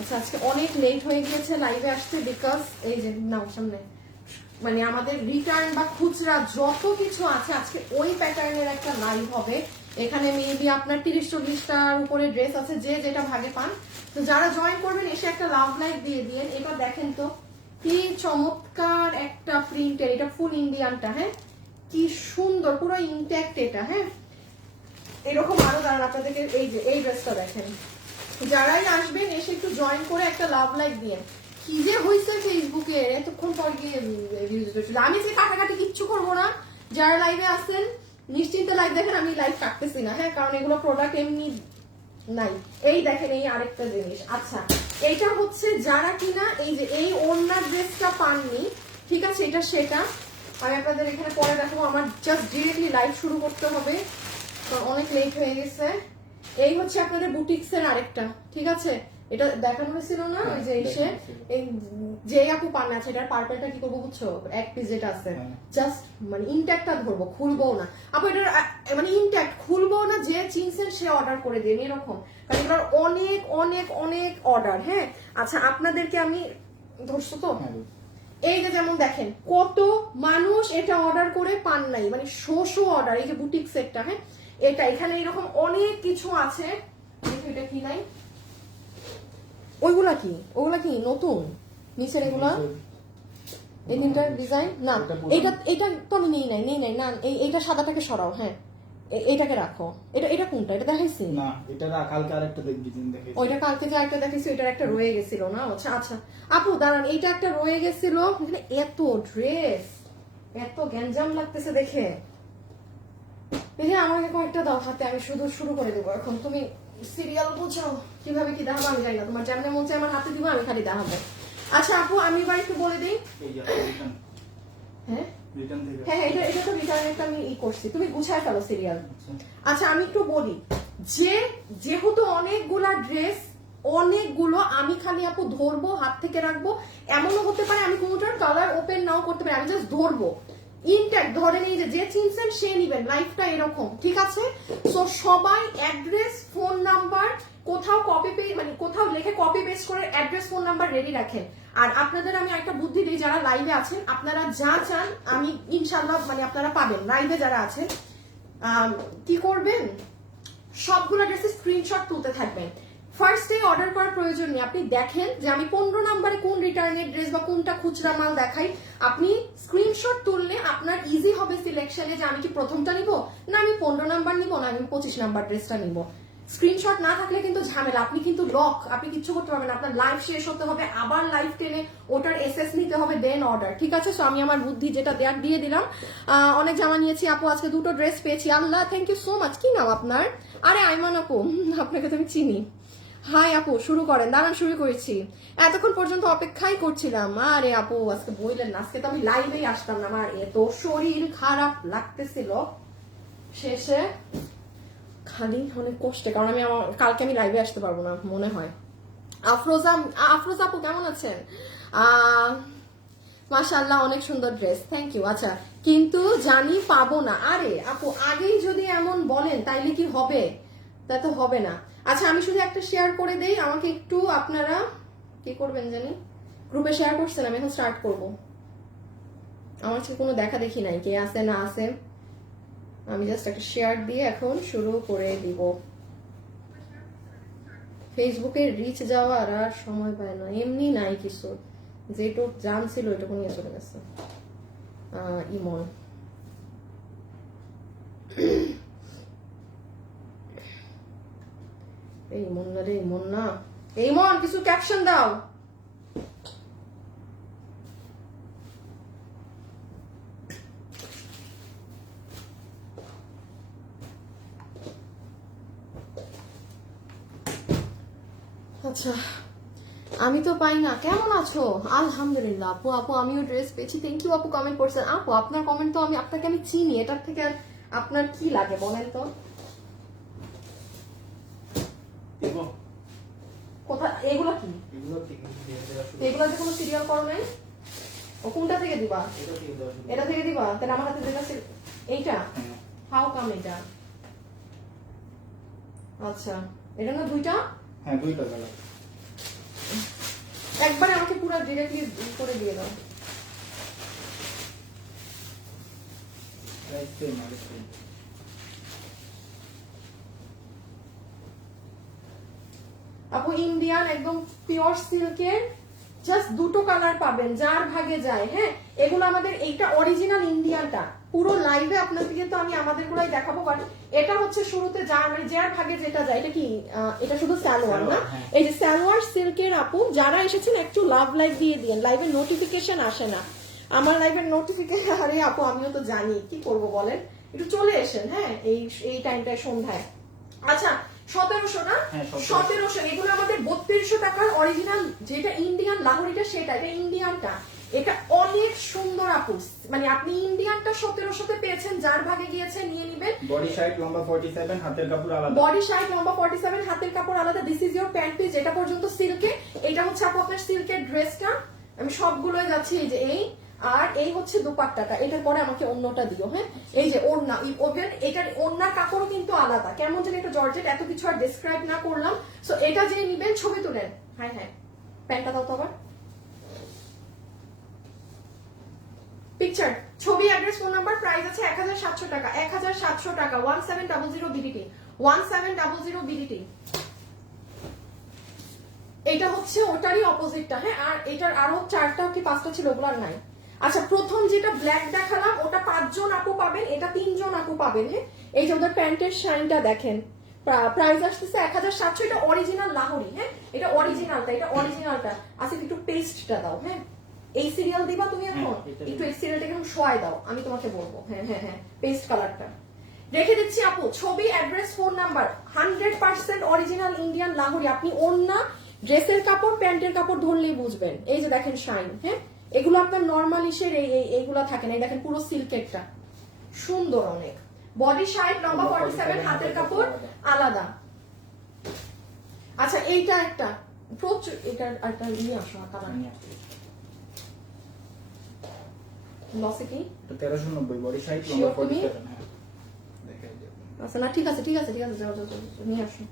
আচ্ছা আজকে অনেক লেট হয়ে গিয়েছে লাইভে আসতে, বিকজ এই যে নাও সামনে মানে আমাদের রিটার্ন বা খুচরা যত কিছু আছে আজকে ওই প্যাটার্নের একটা লাইভ হবে। এখানে মেবি আপনার 30-40টার উপরে ড্রেস আছে, যে যেটা ভাগে পান। তো যারা জয়েন করবেন এসে একটা লাভ লাইক দিয়ে দিয়েন। এটা দেখেন তো কি চমৎকার একটা প্রিন্টের, এটা ফুল ইন্ডিয়ানটা, হ্যাঁ কি সুন্দর পুরো ইনট্যাক্ট এটা। হ্যাঁ এরকম আরো দাঁড়ান আপনাদেরকে এই যে এই ড্রেসটা দেখেন। যারাই আসবেন এসে একটু জয়েন করে একটা লাভ লাইক দিয়ে। কি যে হয়েছে ফেসবুকে এতক্ষণ পর গিয়ে আমি যে কাটাকাটি কিচ্ছু করবো না। যারা লাইভে আসেন নিশ্চিন্তে লাইভ দেখেন, আমি লাইভ কাটতেছি না, হ্যাঁ কারণ এগুলো প্রোডাক্ট এমনি নাই। এই দেখেন এই আরেকটা জিনিস। আচ্ছা এইটা হচ্ছে যারা কিনা এই যে এই ওড়নার ড্রেসটা পাননি, ঠিক আছে এটা সেটা আমি আপনাদের এখানে পরে দেখাবো। আমার জাস্ট ডিরেক্টলি লাইভ শুরু করতে হবে, অনেক লেট হয়ে গেছে। এই হচ্ছে আপনাদের বুটিক্স এর আরেকটা, ঠিক আছে এটা দেখানো হয়েছিল না ওই যে এসে এই যে আপু পান্না আছে, এটার পার্পলটা কি করবো বুঝছো, এক পিস যেটা আছে জাস্ট মানে ইনট্যাক্টটা ধরবো, খুলবো না আপু এটার মানে ইনট্যাক্ট খুলবো না, যে চিনছেন সে অর্ডার করে দিন এরকম, কারণ এগুলোর অনেক অনেক অনেক অর্ডার। হ্যাঁ আচ্ছা আপনাদেরকে আমি ধরছো তো এই যে যেমন দেখেন কত মানুষ এটা অর্ডার করে পান নাই, মানে শো অর্ডার। এই যে বুটিক সেটটা, হ্যাঁ এটা এখানে এরকম অনেক কিছু আছে। এটা কি নাই, ওইগুলা কি নতুন নিচের এগুলা, এই তিনটা ডিজাইন না, এটা তো আমি নেই নাই না, এইটা সাদাটাকে সরাও, হ্যাঁ এটাকে রাখো। এটা কোনটা, এটা দেখাইছি না, এটা কালকে আরেকটা ডিজাইন দেখাইছি, ওইটা কালকে যে একটা দেখাইছি ওইটার একটা রয়ে গেছিল না। আচ্ছা আচ্ছা আপু দাঁড়ান, এইটা একটা রয়ে গেছিল। এখানে এত ড্রেস এত গ্যাঞ্জাম লাগতেছে দেখে, দেখে আমাকে কয়েকটা দাও হাতে, আমি শুরু করে দেবো এখন। তুমি সিরিয়াল বুঝাও কিভাবে কি দেখাবো আমি জানি না, তোমার যেমন মন চাই আমার হাতে দিব, আমি খালি দেখাবো। আচ্ছা আপু আমি এবার একটু বলে দিই। হ্যাঁ হ্যাঁ এটা তো রিটার্নেরটা আমি করছি, তুমি গুছায় ফেলো সিরিয়াল। আচ্ছা আমি একটু বলি যে যেহেতু অনেকগুলা ড্রেস অনেকগুলো, আমি খালি আপু ধরবো হাত থেকে রাখবো, এমনও হতে পারে আমি কোনোটার কালার ওপেন নাও করতে পারি, আমি জাস্ট ধরবো ইনট্যাক্ট ধরে নিয়ে যে চিনছেন সে নিবেন, লাইফটা এরকম, ঠিক আছে। সো সবাই অ্যাড্রেস ফোন নাম্বার কোথাও কপি পেস্ট মানে কোথাও লিখে কপি পেস্ট করে অ্যাড্রেস ফোন নাম্বার রেডি রাখেন। আর আপনাদের আমি একটা বুদ্ধি দিই, যারা লাইভে আছেন আপনারা যা চান আমি ইনশাল্লাহ মানে আপনারা পাবেন। লাইভে যারা আছেন কি করবেন, সবগুলো ড্রেসের স্ক্রিনশট তুলতে থাকবেন। ফার্স্টে অর্ডার করার প্রয়োজন নেই, আপনি দেখেন যে আমি 15 নম্বরে কোন রিটার্নের ড্রেস বা কোনটা খুচরা মাল দেখাই, আপনি স্ক্রিনশট তুললে আপনার ইজি হবে সিলেকশনে যে আমি কি প্রথমটা নিব না আমি 15 নাম্বার নিব না আমি 25 নাম্বার ড্রেসটা নিব। স্ক্রিনশট না থাকলে কিন্তু ঝামেলা, আপনি কিন্তু লক, আপনি কিচ্ছু করতে পারবেন না, আপনার লাইভ শেষ হতে হবে, আবার লাইভ টেনে ওটার এসএস নিতে হবে, দেন অর্ডার, ঠিক আছে। সো আমি আমার বুদ্ধি যেটা দেয়ার দিয়ে দিলাম। অনেক জামা নিয়েছি আপু, আজকে 2টো ড্রেস পেয়েছি, আল্লাহ থ্যাংক ইউ সো মাচ। কি নাম আপনার? আরে আইমান আপু, আপনাকে তো আমি চিনি। হাই আপু শুরু করেন, দাঁড়ান শুরু করেছি, এতক্ষণ পর্যন্ত অপেক্ষাই করছিলাম। আরে আপু আজকে বললেন না, আজকে তো আমি লাইভেই আসতাম না, আমার এত শরীর খারাপ লাগতেছিল শেষে, খালি অনেক কষ্টে, কারণ আমি আমার কালকে আমি লাইভে আসতে পারবো না মনে হয়। আফরোজা আপু কেমন আছেন? মাশাআল্লাহ অনেক সুন্দর ড্রেস, থ্যাংক ইউ। আচ্ছা কিন্তু জানি পাবো না, আরে আপু আগেই যদি এমন বলেন তাইলে কি হবে? তা তো হবে না। আচ্ছা আমি শুধু একটা শেয়ার করে দেই, আমাকে একটু আপনারা কি করবেন জানি, গ্রুপে শেয়ার করছেন, আমি এখন স্টার্ট করব। আমার কাছে কোনো দেখা দেখি নাই কে আছে না আছে, আমি জাস্ট একটা শেয়ার দিয়ে এখন শুরু করে দিব। ফেসবুকে রিচ যাওয়ার আর সময় পায় না, এমনি নাই কিছু, যেটুক জানছিল এটুকু নিয়ে চলে গেছে। ইমন এই মন না রে, মন না, এই মন কিছু ক্যাপশন দাও। আচ্ছা আমি তো পাই না, কেমন আছো? আলহামদুলিল্লাহ আপু, আপু আমিও ড্রেস পেয়েছি, থ্যাংক ইউ আপু কমেন্ট করছেন। আপু আপনার কমেন্ট তো আমি আপনাকে আমি চিনি, এটার থেকে আর আপনার কি লাগে বলেন তো? কোথায় এগুলো কি, এগুলোতে কোনো সিরিয়াল করো নাই? ও কোনটা থেকে দিবা? এটা থেকে দিবা, তাহলে আমার হাতে যেটা এইটা, হাউ কাম এটা? আচ্ছা এটা না দুইটা? হ্যাঁ দুইটা কালার। একবারে আমাকে পুরো ডিরেক্টলি করে দিয়ে দাও। প্রাইস সেম আর সেম। আপু ইন্ডিয়ান একদম পিওর সিল্কের জাস্ট দুটো কালার পাবেন, যার ভাগে যায়। হ্যাঁ, এগুলো আমাদের এইটা অরিজিনাল ইন্ডিয়ানটা। পুরো লাইভে আপনাদেরকে তো আমি আমাদের গুলাই দেখাবো, বাট এটা হচ্ছে শুরুতে যার মানে যার ভাগে যেটা যায়। এটা কি এটা শুধু সালোয়ার না, এই যে সালোয়ার সিল্কের। আপু যারা এসেছেন একটু লাভ লাইভ দিয়ে দিন, লাইভের নোটিফিকেশন আসে না আমার, লাইভের নোটিফিকেশন। আরে আপু আমিও তো জানি, কি করব বলেন, একটু চলে এসেন। হ্যাঁ, এই টাইমটায় সন্ধ্যায়। আচ্ছা 1700 না, 1700 এগুলো আমাদের 3200 টাকার অরিজিনাল যেটা ইন্ডিয়ান লাহোরিটা, সেটা এটা ইন্ডিয়ানটা। এটা অনেক সুন্দর আপু, মানে আপনি ইন্ডিয়ানটা 1700 পেয়েছেন, যার ভাগে গিয়েছে নিয়ে নেবেন। বডি সাইজ লম্বা 47, হাতের কাপড় আলাদা। বডি সাইজ লম্বা 47, হাতের কাপড় আলাদা। This is your pant piece, যেটা পর্যন্ত সিল্কে। এটা হচ্ছে আপু আপনার সিল্কের ড্রেসটা। আমি সবগুলোই যাচ্ছি এই যে এই, আর এই হচ্ছে দুপাট্টাটা। এটার পরে আমাকে অন্যটা দিও। হ্যাঁ, এই যে ওড়না, ওভেন এটার ওড়নার কাপড়ও কিন্তু আলাদা, কেমন যেন একটা জর্জেট। এত কিছু আর ডেসক্রাইব না করলাম। সো এটা যে নিবেন ছবি তুলেন। হ্যাঁ হ্যাঁ, প্যান্টটা দাও তো আবার। পিকচার, ছবি, অ্যাড্রেস, ফোন নাম্বার। প্রাইস আছে 1700 টাকা, 1700 টাকা। 1700 বিডিটি, 1700 বিডিটি। এটা হচ্ছে ওটারই অপোজিটটা। হ্যাঁ, আর এটার আরো 4টা কি 5টা ছিল, ওগুলো আর নাই। আচ্ছা, প্রথম যেটা ব্ল্যাক দেখালাম ওটা 5 জন আপু পাবেন, এটা 3 জন আপু পাবেন। হ্যাঁ, এই যে ওদের প্যান্টের শাইনটা দেখেন। প্রাইস আসতেছে 1700। এটা অরিজিনাল লাহোরি। হ্যাঁ, এটা অরিজিনালটা, এটা অরিজিনালটা। আসিফ একটু পেস্টটা দাও। হ্যাঁ, এই সিরিয়াল দিবা তুমি এখন, একটু এই সিরিয়ালটাকে এখন শোয়াই দাও, আমি তোমাকে বলবো। হ্যাঁ হ্যাঁ হ্যাঁ, পেস্ট কালারটা রেখে দিচ্ছি আপু। ছবি, address, phone number. 100% original Indian Lahori. আপনি ওড়না, ড্রেসের কাপড়, প্যান্টের কাপড় ধরলেই বুঝবেন। এই যে দেখেন শাইন। হ্যাঁ, এগুলো আপনার নর্মাল ইসের এইগুলো থাকে না। এই দেখেন পুরো সিল্কেরটা সুন্দর অনেক। বডি সাইজ লম্বা 47, হাতের কাপড় আলাদা। আচ্ছা, এইটা একটা প্রচুর, এটা একটা নিয়ে আসো কালার নিয়ে আসো। লসে কি? 1390, বডি সাইজ লম্বা 47। হ্যাঁ, দেখাই দেব। আচ্ছা না, ঠিক আছে ঠিক আছে ঠিক আছে, যাও যাও যাও, নিয়ে আসো।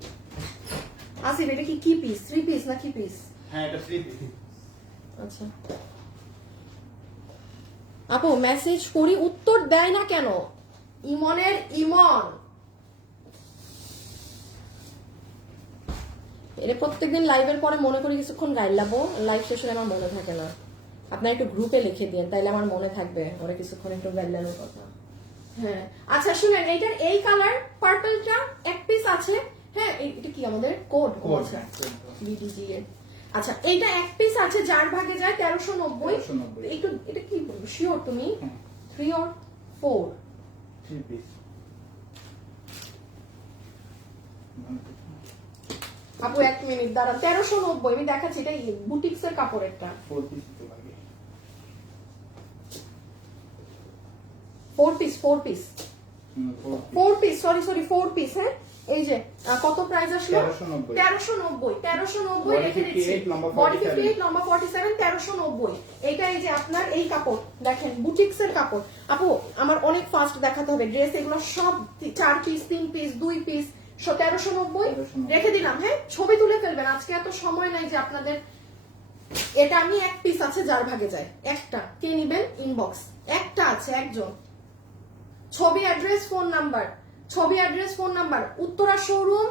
আসিফ এটা কি পিস? 3 পিস না কি পিস? হ্যাঁ, এটা 3 পিস। আচ্ছা আপু, মেসেজ করি উত্তর দেয় না কেন? ইমনের ইমন এর প্রত্যেকদিন লাইভের পরে মনে করি কিছুক্ষণ গাইলাবো, লাইভ শেষে আমার মনে থাকে না। আপনার একটু গ্রুপে লিখে দিন, তাইলে আমার মনে থাকবে ওরা কিছুক্ষণ একটু গাইলানোর কথা। হ্যাঁ, আচ্ছা শুনেন, এইটার এই কালার পার্পলটা 1 পিস আছে। হ্যাঁ, এটা কি আমাদের কোড? আচ্ছা বিডিজি এর। আচ্ছা, এইটা 1 পিস আছে, যার ভাগে যায় 1390। একটু এটা কি বলবো, শিওর তুমি? 3 or 4? 3 পিস। আপু 1 মিনিট দাঁড়ান, 1390 আমি দেখাচ্ছি। এটা বুটিক্স এর কাপড়, একটা 4 পিস তো লাগে। 4 piece 4 piece 4 piece, sorry 4 piece. হ্যাঁ, এই যে কত প্রাইস আসলো? 1390 রেখে দিচ্ছি। বডি 58, লম্বা 47, 1390। এটা এই যে আপনার এই কাপড় দেখেন, বুটিক্স এর কাপড়। আপু আমার অনেক ফাস্ট দেখাতে হবে ড্রেস, এগুলো সব 4 পিস, 3 পিস, 2 পিস। 1390 রেখে দিলাম। হ্যাঁ, ছবি তুলে ফেলবেন, আজকে এত সময় নাই যে আপনাদের। এটা আমি 1 পিস আছে, যার ভাগে যায় একটা। কে নিবেন? ইনবক্স, একটা আছে, একজন। ছবি, অ্যাড্রেস, ফোন নাম্বার। ছবি, address, phone number. Uttara showroom,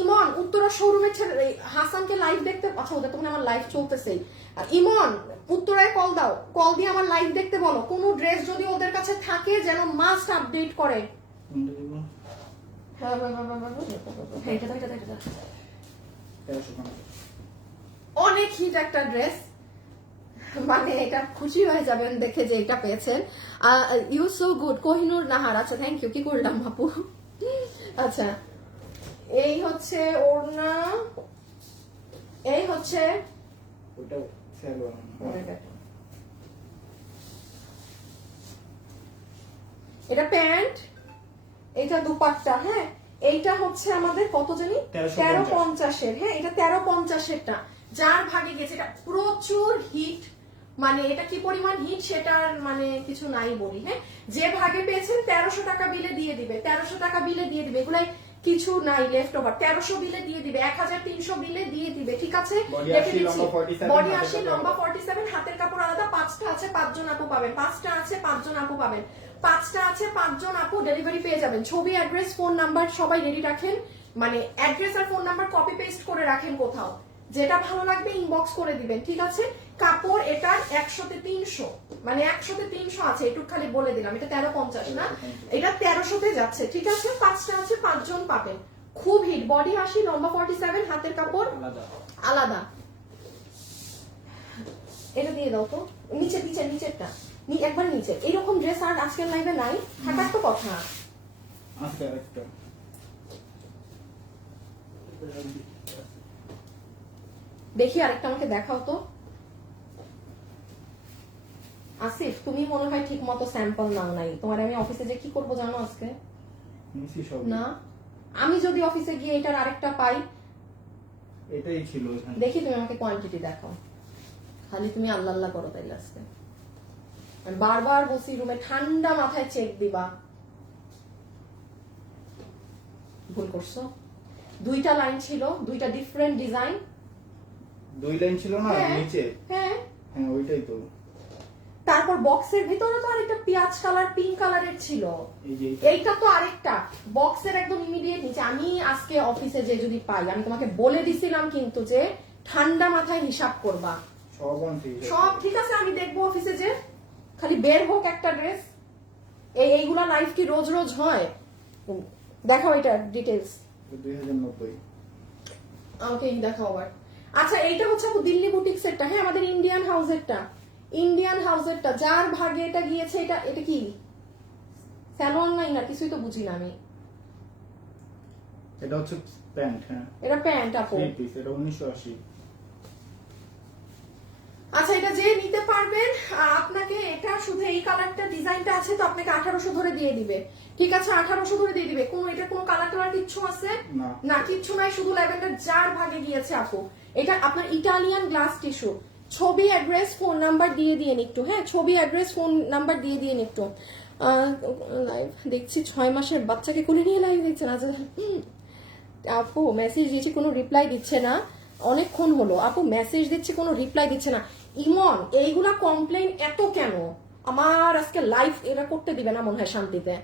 Emon Uttara শোরুমের ছেলে হাসানকে লাইভ দেখতে। আচ্ছা, ওদের তখন আমার লাইভ চলতেছে। ইমন উত্তরায় কল দাও, কল দিয়ে আমার লাইভ দেখতে বলো। কোনো ড্রেস যদি ওদের কাছে থাকে যেন মাস্ট আপডেট করে। অনেক হিট একটা ড্রেস, মানে এটা খুশি হয়ে যাবেন দেখে যে এটা পেয়েছেন। You so good, Kohinoor Nahar. আচ্ছা থ্যাংক ইউ। কি করলাম আপু? আচ্ছা, এই হচ্ছে ওড়না, এই হচ্ছে এটা প্যান্ট, এটা দুপাট্টা। হ্যাঁ, এইটা হচ্ছে আমাদের কত জানি 1350-এর। হ্যাঁ, এটা 1350-এরটা, যার ভাগে গেছে। এটা প্রচুর হিট, মানে এটা কি পরিমাণ হিট সেটার মানে কিছু নাই বলি। হ্যাঁ, যে ভাগে পেয়েছেন 1300 টাকা বিলে দিয়ে দিবে, 1300 টাকা বিলে দিয়ে দিবে। এগুলাই কিছু নাই লেফট ওভার। 1300 বিলে দিয়ে দিবে, 1300 বিলে দিয়ে দিবে, ঠিক আছে? Body রেখে 80, দিচ্ছি। লম্বা 47, বডি হাতের 80, কাপড় লম্বা 47, হাতের কাপড় আলাদা। 5টা আছে 5 জন আপু পাবেন, 5টা আছে 5 জন আপু পাবেন, 5টা আছে 5 জন আপু ডেলিভারি পেয়ে যাবেন। ছবি, অ্যাড্রেস, ফোন নাম্বার সবাই রেডি রাখেন, মানে অ্যাড্রেস আর ফোন নাম্বার কপি পেস্ট করে রাখেন কোথাও, যেটা ভালো লাগবে ইনবক্স করে দিবেন, ঠিক আছে? কাপড় এটার 100 তে 300, মানে 100 তে 300 আছে, একটু খালি বলে দিলাম, এটা 1350 না, এটা 1300 তে যাচ্ছে, ঠিক আছে? 5টা আছে 5 জন পাবেন, খুব হিট। বডি 80, লম্বা 47, হাতের কাপড় আলাদা। আলাদা। এটা দিয়ে দাও তো, নিচে নিচে নিচেরটা, একবার নিচে। এইরকম ড্রেস আর আজকের লাইভে নাই, থাকার তো কথা। আচ্ছা একটা দেখি আরেকটা আমাকে দেখাও তো। আসিফ, তুমি মনে হয় ঠিক মতো স্যাম্পল নাও নাই, তোমার আমি অফিসে যে কি করবো জানো আজকে? নিচি সব না, আমি যদি অফিসে গিয়ে এটার আরেকটা পাই, এটাই ছিল এখানে। দেখি তুমি আমাকে কোয়ান্টিটি দেখাও, খালি তুমি আল্লাহ আল্লাহ করো তাইলে আজকে। আমি বারবার বসি রুমে, ঠান্ডা মাথায় চেক দিবা। ভুল করছো, 2টা লাইন ছিল, 2টা ডিফারেন্ট ডিজাইন। 2 লাইন ছিল না হ্যাঁ। নিচে? হ্যাঁ, হ্যাঁ ওইটাই তো। তারপর বক্সের ভিতরে তো আরেকটা পেঁয়াজ কালার, পিঙ্ক কালারের ছিল। এই যে এইটা তো আরেকটা বক্সের একদম ইমিডিয়েট নিচে। আমি আজকে অফিসে যে যদি পাই, আমি তোমাকে বলে দিছিলাম কিন্তু যে ঠান্ডা মাথায় হিসাব করবা। সব অন ঠিক আছে। সব ঠিক আছে, আমি দেখবো অফিসে যে, খালি বের হোক একটা ড্রেস। এইগুলা লাইফ কি রোজ রোজ হয়? দেখাও এটা ডিটেলস 2090। আমাকে এই দেখাও আবার। আচ্ছা, এইটা হচ্ছে আপু দিল্লি বুটিক্স এরটা, হ্যাঁ আমাদের ইন্ডিয়ান হাউসেরটা, ইন্ডিয়ান হাউসেরটা যার ভাগে এটা গিয়েছে। এটা এটা কি স্যালোন নাই না কিছুই তো বুঝি না আমি। এটা হচ্ছে প্যান্ট। হ্যাঁ এটা প্যান্ট আপু। 3 পিস, এটা 1980। আচ্ছা, এটা যে নিতে পারবেন, আপনাকে এটা শুধু এই কালারটা ডিজাইনটা আছে তো আপনাকে 1800 ধরে দিয়ে দিবে, ঠিক আছে? 1800 ধরে দিয়ে দিবে। কোনো এটা কোনো কালার টালার কিচ্ছু আছে না। না, কিচ্ছু নাই, শুধু ল্যাভেন্ডার যার ভাগে গিয়েছে আপু। এটা আপনার ইটালিয়ান গ্লাস টিস্যু। ছবি, অ্যাড্রেস, ফোন নাম্বার দিয়ে দিন একটু, হ্যাঁ ছবি, অ্যাড্রেস, ফোন নাম্বার দিয়ে দিন একটু। লাইভ দেখছি 6 মাসের বাচ্চাকে কোলে নিয়ে লাইভ দেখছেন। আচ্ছা আপু মেসেজ দিয়েছি, কোনো রিপ্লাই দিচ্ছে না, অনেকক্ষণ হলো আপু মেসেজ দিচ্ছে, কোনো রিপ্লাই দিচ্ছে না। ইমন, এইগুলা কমপ্লেইন এত কেন? আমার আজকে লাইভ এরা করতে দিবে না মনে হয় শান্তিতে।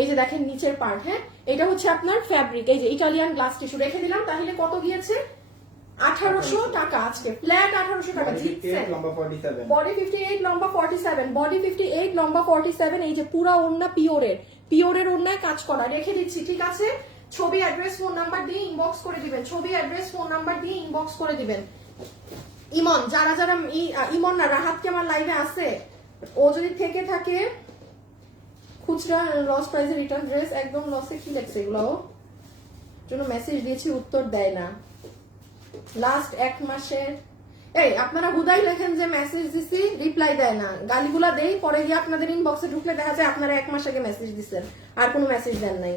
এই যে দেখেন নিচের পার্ট, হ্যাঁ এটা হচ্ছে আপনার ফ্যাব্রিক, এই যে ইটালিয়ান গ্লাস টিস্যু রেখে দিলাম। তাহলে কত গিয়েছে? 1800 টাকা, আজকে ফ্ল্যাট 1800 টাকা জিতছেন। লম্বা 47। বডি 58, লম্বা 47, বডি 58, লম্বা 47। এই যে পুরা ওড়না পিওরের ওড়নায় কাজ করা, রেখে দিচ্ছি, ঠিক আছে? ছবি, অ্যাড্রেস, ফোন নাম্বার দিয়ে ইনবক্স করে দিবেন, ছবি, অ্যাড্রেস, ফোন নাম্বার দিয়ে ইনবক্স করে দিবেন। ইমন, যারা যারা ইমন না, রাহাত কি আমার লাইভে আছে? ও যদি থেকে থাকে, খুচরা লস প্রাইসে রিটার্ন ড্রেস, একদম লসে কি লেখছে এগুলো? জন্য মেসেজ দিয়েছি, উত্তর দেয় না। লাস্ট 1 মাসের, এই আপনারা হুদাই লেখেন যে মেসেজ দিছি, রিপ্লাই দেয় না, গালিগুলা দেই, পরে গিয়ে আপনাদের ইনবক্সে ঢুকলে দেখা যায় আপনারা 1 মাস আগে মেসেজ দিচ্ছেন আর কোনো মেসেজ দেন নাই।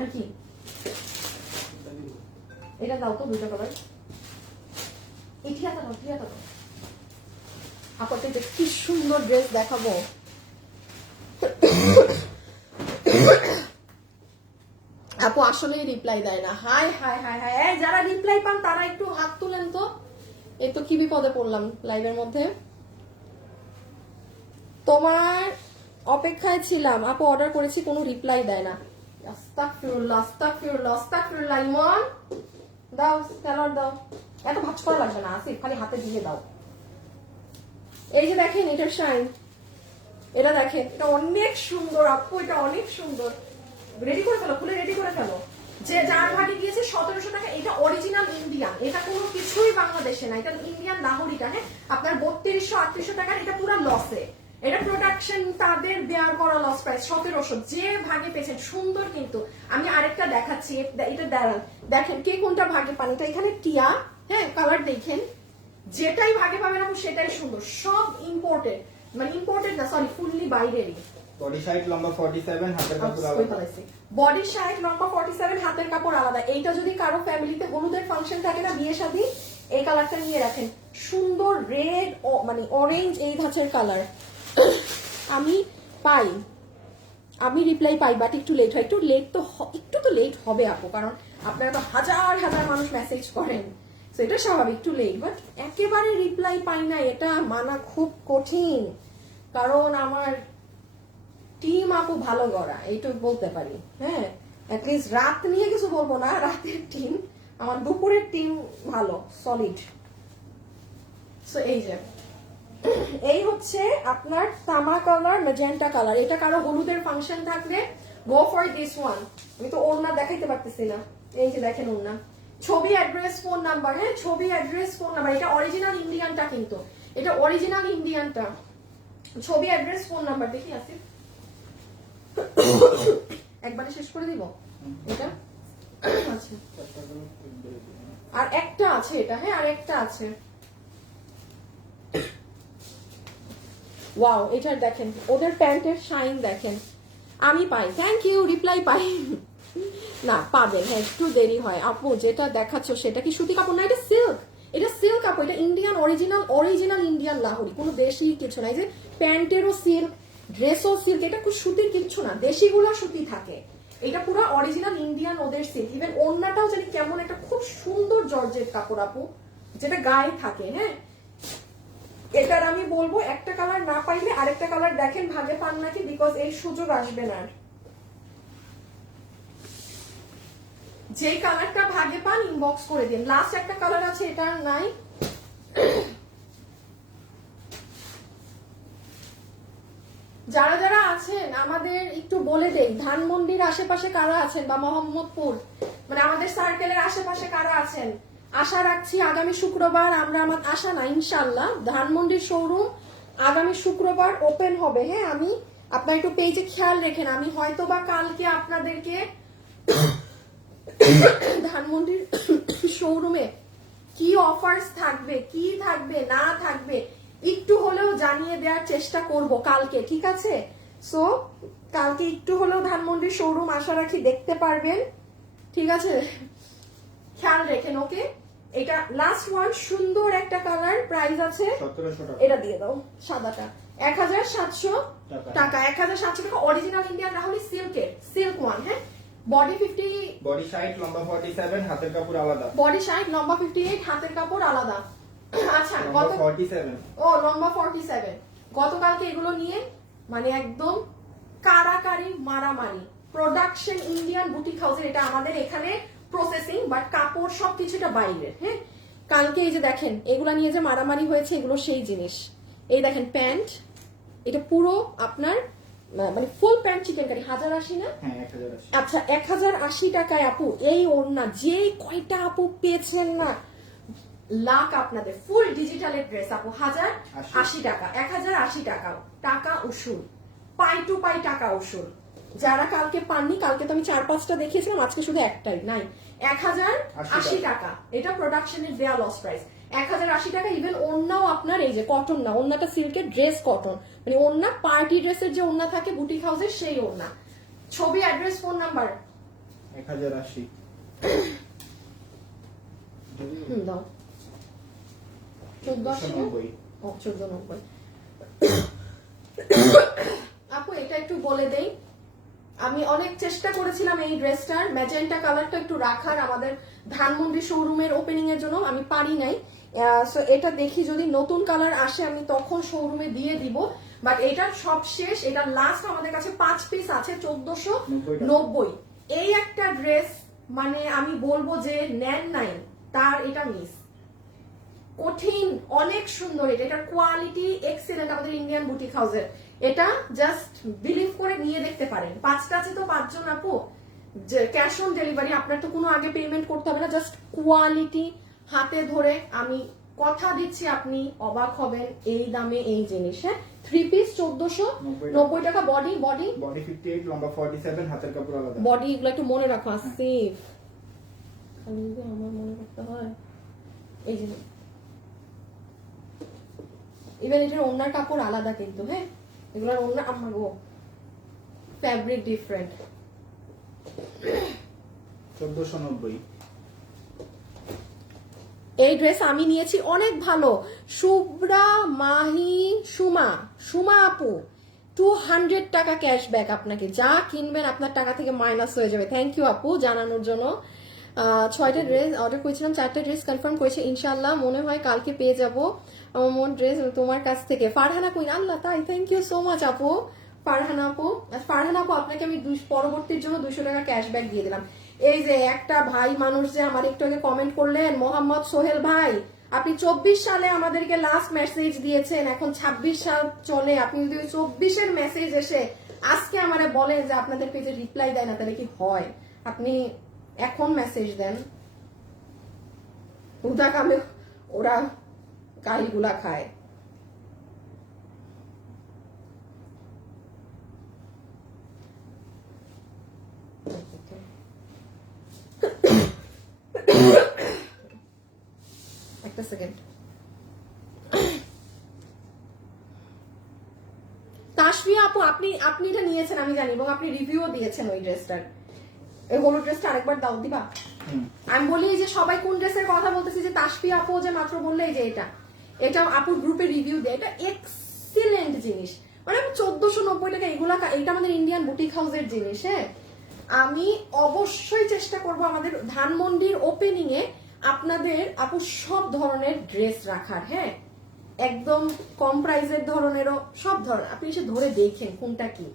আর কি এটা দাও তো, 2টা কালার। ঠিয়াটা দাও আপাতত। কি সুন্দর ড্রেস দেখাবো। আপু আসলেই রিপ্লাই দেয় না, হাই হাই হাই হাই। যারা রিপ্লাই পান তারা একটু হাত তুলেন তো। এই তো কি বিপদে পড়লাম লাইভের মধ্যে। তোমার অপেক্ষায় ছিলাম আপু, অর্ডার করেছি, কোনো রিপ্লাই দেয় না। আস্তাগফিরুল্লাহ, আস্তাগফিরুল্লাহ, আস্তাগফিরুল্লাহ। ইমন দাও, স্ক্যানার দাও। এত ভাঁজ করা লাগবে না আসিফ, খালি হাতে দিয়ে দাও। এই যে দেখেন এটার শাইন, এটা দেখেন, এটা অনেক সুন্দর আপু, এটা অনেক সুন্দর। রেডি করে ফেলো, খুলে রেডি করে ফেলো। যে যার ভাগে গিয়েছে 1700 টাকা। এটা অরিজিনাল ইন্ডিয়ান, এটা কোনো কিছুই বাংলাদেশে না, এটা ইন্ডিয়ান লাহোরিটা। হ্যাঁ আপনার 3200-3800 টাকার, এটা পুরো লসে। এটা প্রোডাকশন তাদের বেয়ার করা লস প্রাইস 1700। যে ভাগে পেয়েছেন সুন্দর। কিন্তু আমি আরেকটা দেখাচ্ছি, এটা দাঁড়ান, দেখেন কে কোনটা ভাগে পান। এটা এখানে টিয়া, হ্যাঁ কালার দেখেন, যেটাই ভাগে পাবেন আপু সেটাই সুন্দর। সব ইম্পোর্টেড, মানে ইম্পোর্টেড না সরি, ফুললি বাইরেরই। বডি 60, লম্বা 47, হাতের কাপড় আলাদা। বডি 60, লম্বা 47, হাতের কাপড় আলাদা। এইটা যদি কারো ফ্যামিলিতে হলুদের ফাংশন থাকে না, বিয়ে শাদী, এই কালারটা নিয়ে রাখেন, সুন্দর রেড মানে অরেঞ্জ এই ধাঁচের কালার। আমি রিপ্লাই পাই, বাট একটু লেট হয়, একটু তো লেট হবে আপু, কারণ আপনারা তো হাজার হাজার মানুষ মেসেজ করেন, তো এটা স্বাভাবিক, একটু লেট, বাট একেবারে রিপ্লাই পাই না এটা মানা খুব কঠিন, কারণ আমার টিম আপু ভালো গড়া, এইটুকু বলতে পারি। হ্যাঁ, অ্যাটলিস্ট রাত নিয়ে কিছু বলবো না, রাতের টিম, আমার দুপুরের টিম ভালো, সলিড। সো এই হচ্ছে আপনার তামা কালার, ম্যাজেন্টা কালার। এটা কারো হলুদের ফাংশন থাকলে গো ফর দিস ওয়ান। আমি তো ওড়না দেখাইতে পারতেছি না, এই যে দেখেন ওড়না, ছবি, অ্যাড্রেস, ফোন নাম্বার। হ্যাঁ, ছবি, অ্যাড্রেস, ফোন নাম্বার। এটা অরিজিনাল ইন্ডিয়ানটা, কিন্তু এটা অরিজিনাল ইন্ডিয়ানটা, ছবি, অ্যাড্রেস, ফোন নাম্বার। দেখি আসিফ, একবারে শেষ করে দিব এটা। আচ্ছা, আর একটা আছে এটা। হ্যাঁ, আর একটা আছে। ওয়াও, এটা দেখেন, ওদের প্যান্টের শাইন দেখেন। আমি পাই, থ্যাংক ইউ, রিপ্লাই পাই না, পাবেন। হ্যাঁ, একটু দেরি হয় আপু, যেটা দেখাচ্ছ সেটা কি সুতি কাপড় না, এটা সিল্ক, এটা সিল্ক কাপড়, এটা ইন্ডিয়ান অরিজিনাল ইন্ডিয়ান লাহোরি, কোনো দেশি কিছু নাই। যে প্যান্টেরও সিল্ক, ড্রেসও সিল্ক, এটা খুব সুতির কিচ্ছু না, দেশিগুলো সুতি থাকে, এটা পুরো অরিজিনাল ইন্ডিয়ান ওদের সিল্ক। ইভেন ওড়নাটাও জানি কেমন একটা খুব সুন্দর জর্জেট কাপড় আপু, যেটা গায়ে থাকে। হ্যাঁ, এটার আমি বলবো একটা কালার না পাইলে আরেকটা কালার দেখেন ভাগে পান নাকি, বিকজ এই সুযোগ আসবে না। যে কালারটা ভাগে পান ইনবক্স করে দিন। লাস্ট একটা কালার আছে, এটা নাই। যারা যারা আছেন আমাদের একটু বলে দেই, ধানমন্ডির আশেপাশে কারা আছেন, বা মোহাম্মদপুর, মানে আমাদের সার্কেলের আশেপাশে কারা আছেন, আশা রাখছি আগামী শুক্রবার আমরা আশা না, ইনশাল্লাহ ধানমন্ডির শোরুম আগামী শুক্রবার ওপেন হবে। হ্যাঁ, আমি আপনার একটু পেজে খেয়াল রেখেন, আমি হয়তো বা কালকে আপনাদেরকে ধানমন্ডির শোরুমে কি অফার্স থাকবে, কি থাকবে না থাকবে, একটু হলেও জানিয়ে দেওয়ার চেষ্টা করব কালকে, ঠিক আছে? সো কালকে একটু হলেও ধানমন্ডির শোরুম আশা রাখি দেখতে পারবেন, ঠিক আছে? খেয়াল রেখেন। ওকে, এটা লাস্ট ওয়ান, সুন্দর একটা কালার, প্রাইস আছে 1700 টাকা। এটা দিয়ে দাও, সাদাটা 1700 টাকা। 1700 টাকা, অরিজিনাল ইন্ডিয়ান রাহুলি সিল্কের, সিল্ক ওয়ান। হ্যাঁ, বডি 50, বডি 60, লম্বা 47, হাতের কাপড় আলাদা। বডি 60, লম্বা 58, হাতের কাপড় আলাদা। আচ্ছা, লম্বা 47। ও লম্বা 47। গতকালকে এগুলো নিয়ে মানে একদম কারাকারি মারামারি, প্রোডাকশন ইন্ডিয়ান বুটিক হাউসের, এটা আমাদের এখানে প্রসেসিং, বাট কাপড় সবকিছুটা বাইরের। হ্যাঁ, কালকে এই যে দেখেন এগুলা নিয়ে যে মারামারি হয়েছে, এগুলো সেই জিনিস। এই দেখেন প্যান্ট, এটা পুরো আপনার মানে ফুল প্যান্ট চিকেন কারি, 1080 না? হ্যাঁ, 1080। আচ্ছা, 1080 টাকায় আপু এই ওড়না, যে কয়টা আপু পেয়েছেন না, লাখ আপনাদের। ফুল ডিজিটালের ড্রেস আপু 1080 টাকা, 1080 টাকা, টাকা উসুল, পাই টু পাই টাকা উসুল। যারা কালকে পাননি, কালকে তো আমি 4-5টা দেখিয়েছিলাম, আজকে শুধু একটাই নাই। 1080 টাকা, এটা প্রোডাকশনের দেয়া লস প্রাইস। 1080 টাকা। ইভেন ওড়নাও আপনার এই যে কটন না, ওড়নাটা সিল্কের, ড্রেস কটন, মানে ওড়না পার্টি ড্রেসের যে ওড়না থাকে বুটিক হাউসের, সেই ওড়না। ছবি, অ্যাড্রেস, ফোন নাম্বার 1080। দাও, 1490। ও 1490। আপু এটা একটু বলে দেই, আমি অনেক চেষ্টা করেছিলাম এই ড্রেসটার ম্যাজেন্টা কালারটা একটু রাখার আমাদের ধানমন্ডি শোরুমের ওপেনিং এর জন্য, আমি পারি নাই। সো এটা দেখি যদি নতুন কালার আসে আমি তখন শোরুমে দিয়ে দিব, বাট এটা সব শেষ। এটা লাস্ট আমাদের কাছে 5 পিস আছে, 1490। এই একটা ড্রেস মানে আমি বলবো যে নেন নাই তার, এটা মিস। কঠিন, অনেক সুন্দর, এটার কোয়ালিটি এক্সিলেন্ট আমাদের ইন্ডিয়ান বুটিক হাউসের। এটা জাস্ট বিলিভ করে নিয়ে দেখতে পারেন। 5টা আছে তো 5 জন আপু, ক্যাশ অন ডেলিভারি, আপনার তো কোনো আগে পেমেন্ট করতে হবে না, জাস্ট কোয়ালিটি হাতে ধরে আমি কথা দিচ্ছি আপনি অবাক হবেন এই দামে এই জিনিস। হ্যাঁ, 3 পিস 1490 টাকা। বডি 58, লম্বা 47, হাতের কাপড় আলাদা। বডি এগুলো একটু মনে রাখো, আসিফ খালি আমার মনে রাখতে হয়। এই যে ইভেন এটার ওড়নার কাপড় আলাদা কিন্তু। হ্যাঁ, এগুলোর ওড়না আমার ফ্যাব্রিক ডিফারেন্ট। 1490। এই ড্রেস আমি নিয়েছি, অনেক ভালো। শুভ্রা মাহি সুমা আপু 200 টাকা ক্যাশব্যাক আপনাকে, যা কিনবেন আপনার টাকা থেকে মাইনাস হয়ে যাবে। থ্যাংক ইউ আপু জানানোর জন্য। 6টা ড্রেস অর্ডার করেছিলাম, 4টা ড্রেস কনফার্ম করেছে, ইনশাল্লাহ মনে হয় কালকে পেয়ে যাবো আমার মোট ড্রেস তোমার কাছ থেকে। ফারহানা কুইন, আল্লাহ তাই, থ্যাংক ইউ সো মাচ আপু। ফারহানা আপু আপনাকে আমি পরবর্তীর জন্য 200 টাকা ক্যাশব্যাক দিয়ে দিলাম। এই যে একটা ভাই মানুষ যে আমার একটু আগে কমেন্ট করলেন, মোহাম্মদ সোহেল ভাই, আপনি 24 সালে আমাদেরকে লাস্ট মেসেজ দিয়েছেন, এখন 26 সাল চলে, আপনি যদি 24-এর মেসেজ এসে আজকে আমারে বলেন যে আপনাদের পেজে রিপ্লাই দেয় না, তাহলে কি হয়? আপনি এখন মেসেজ দেন, উদা কামে ওরা গালিগুলা খায়। একটা সেকেন্ড। তাসফিয়া আপু আপনি এটা নিয়েছেন আমি জানি, এবং আপনি রিভিউও দিয়েছেন ওই ড্রেসটার। এই হলুদ ড্রেসটা আরেকবার দাও দিবা। আমি বলি যে সবাই কোন ড্রেসের কথা বলতেছি, যে তাসফিয়া আপু যে মাত্র বললে যে এটা আপুর গ্রুপে রিভিউ দেয়, এটা এক্সিলেন্ট জিনিস, মানে 1490 টাকা এগুলা, এটা আমাদের ইন্ডিয়ান বুটিক হাউসের জিনিস। হ্যাঁ, আমি অবশ্যই চেষ্টা করব আমাদের ধানমন্ডির ওপেনিং এ আপনাদের আপু সব ধরনের ড্রেস রাখার। হ্যাঁ, একদম কম প্রাইসের ধরনেরও সব ধরনের, আপনি এসে ধরে দেখেন কোনটা কি।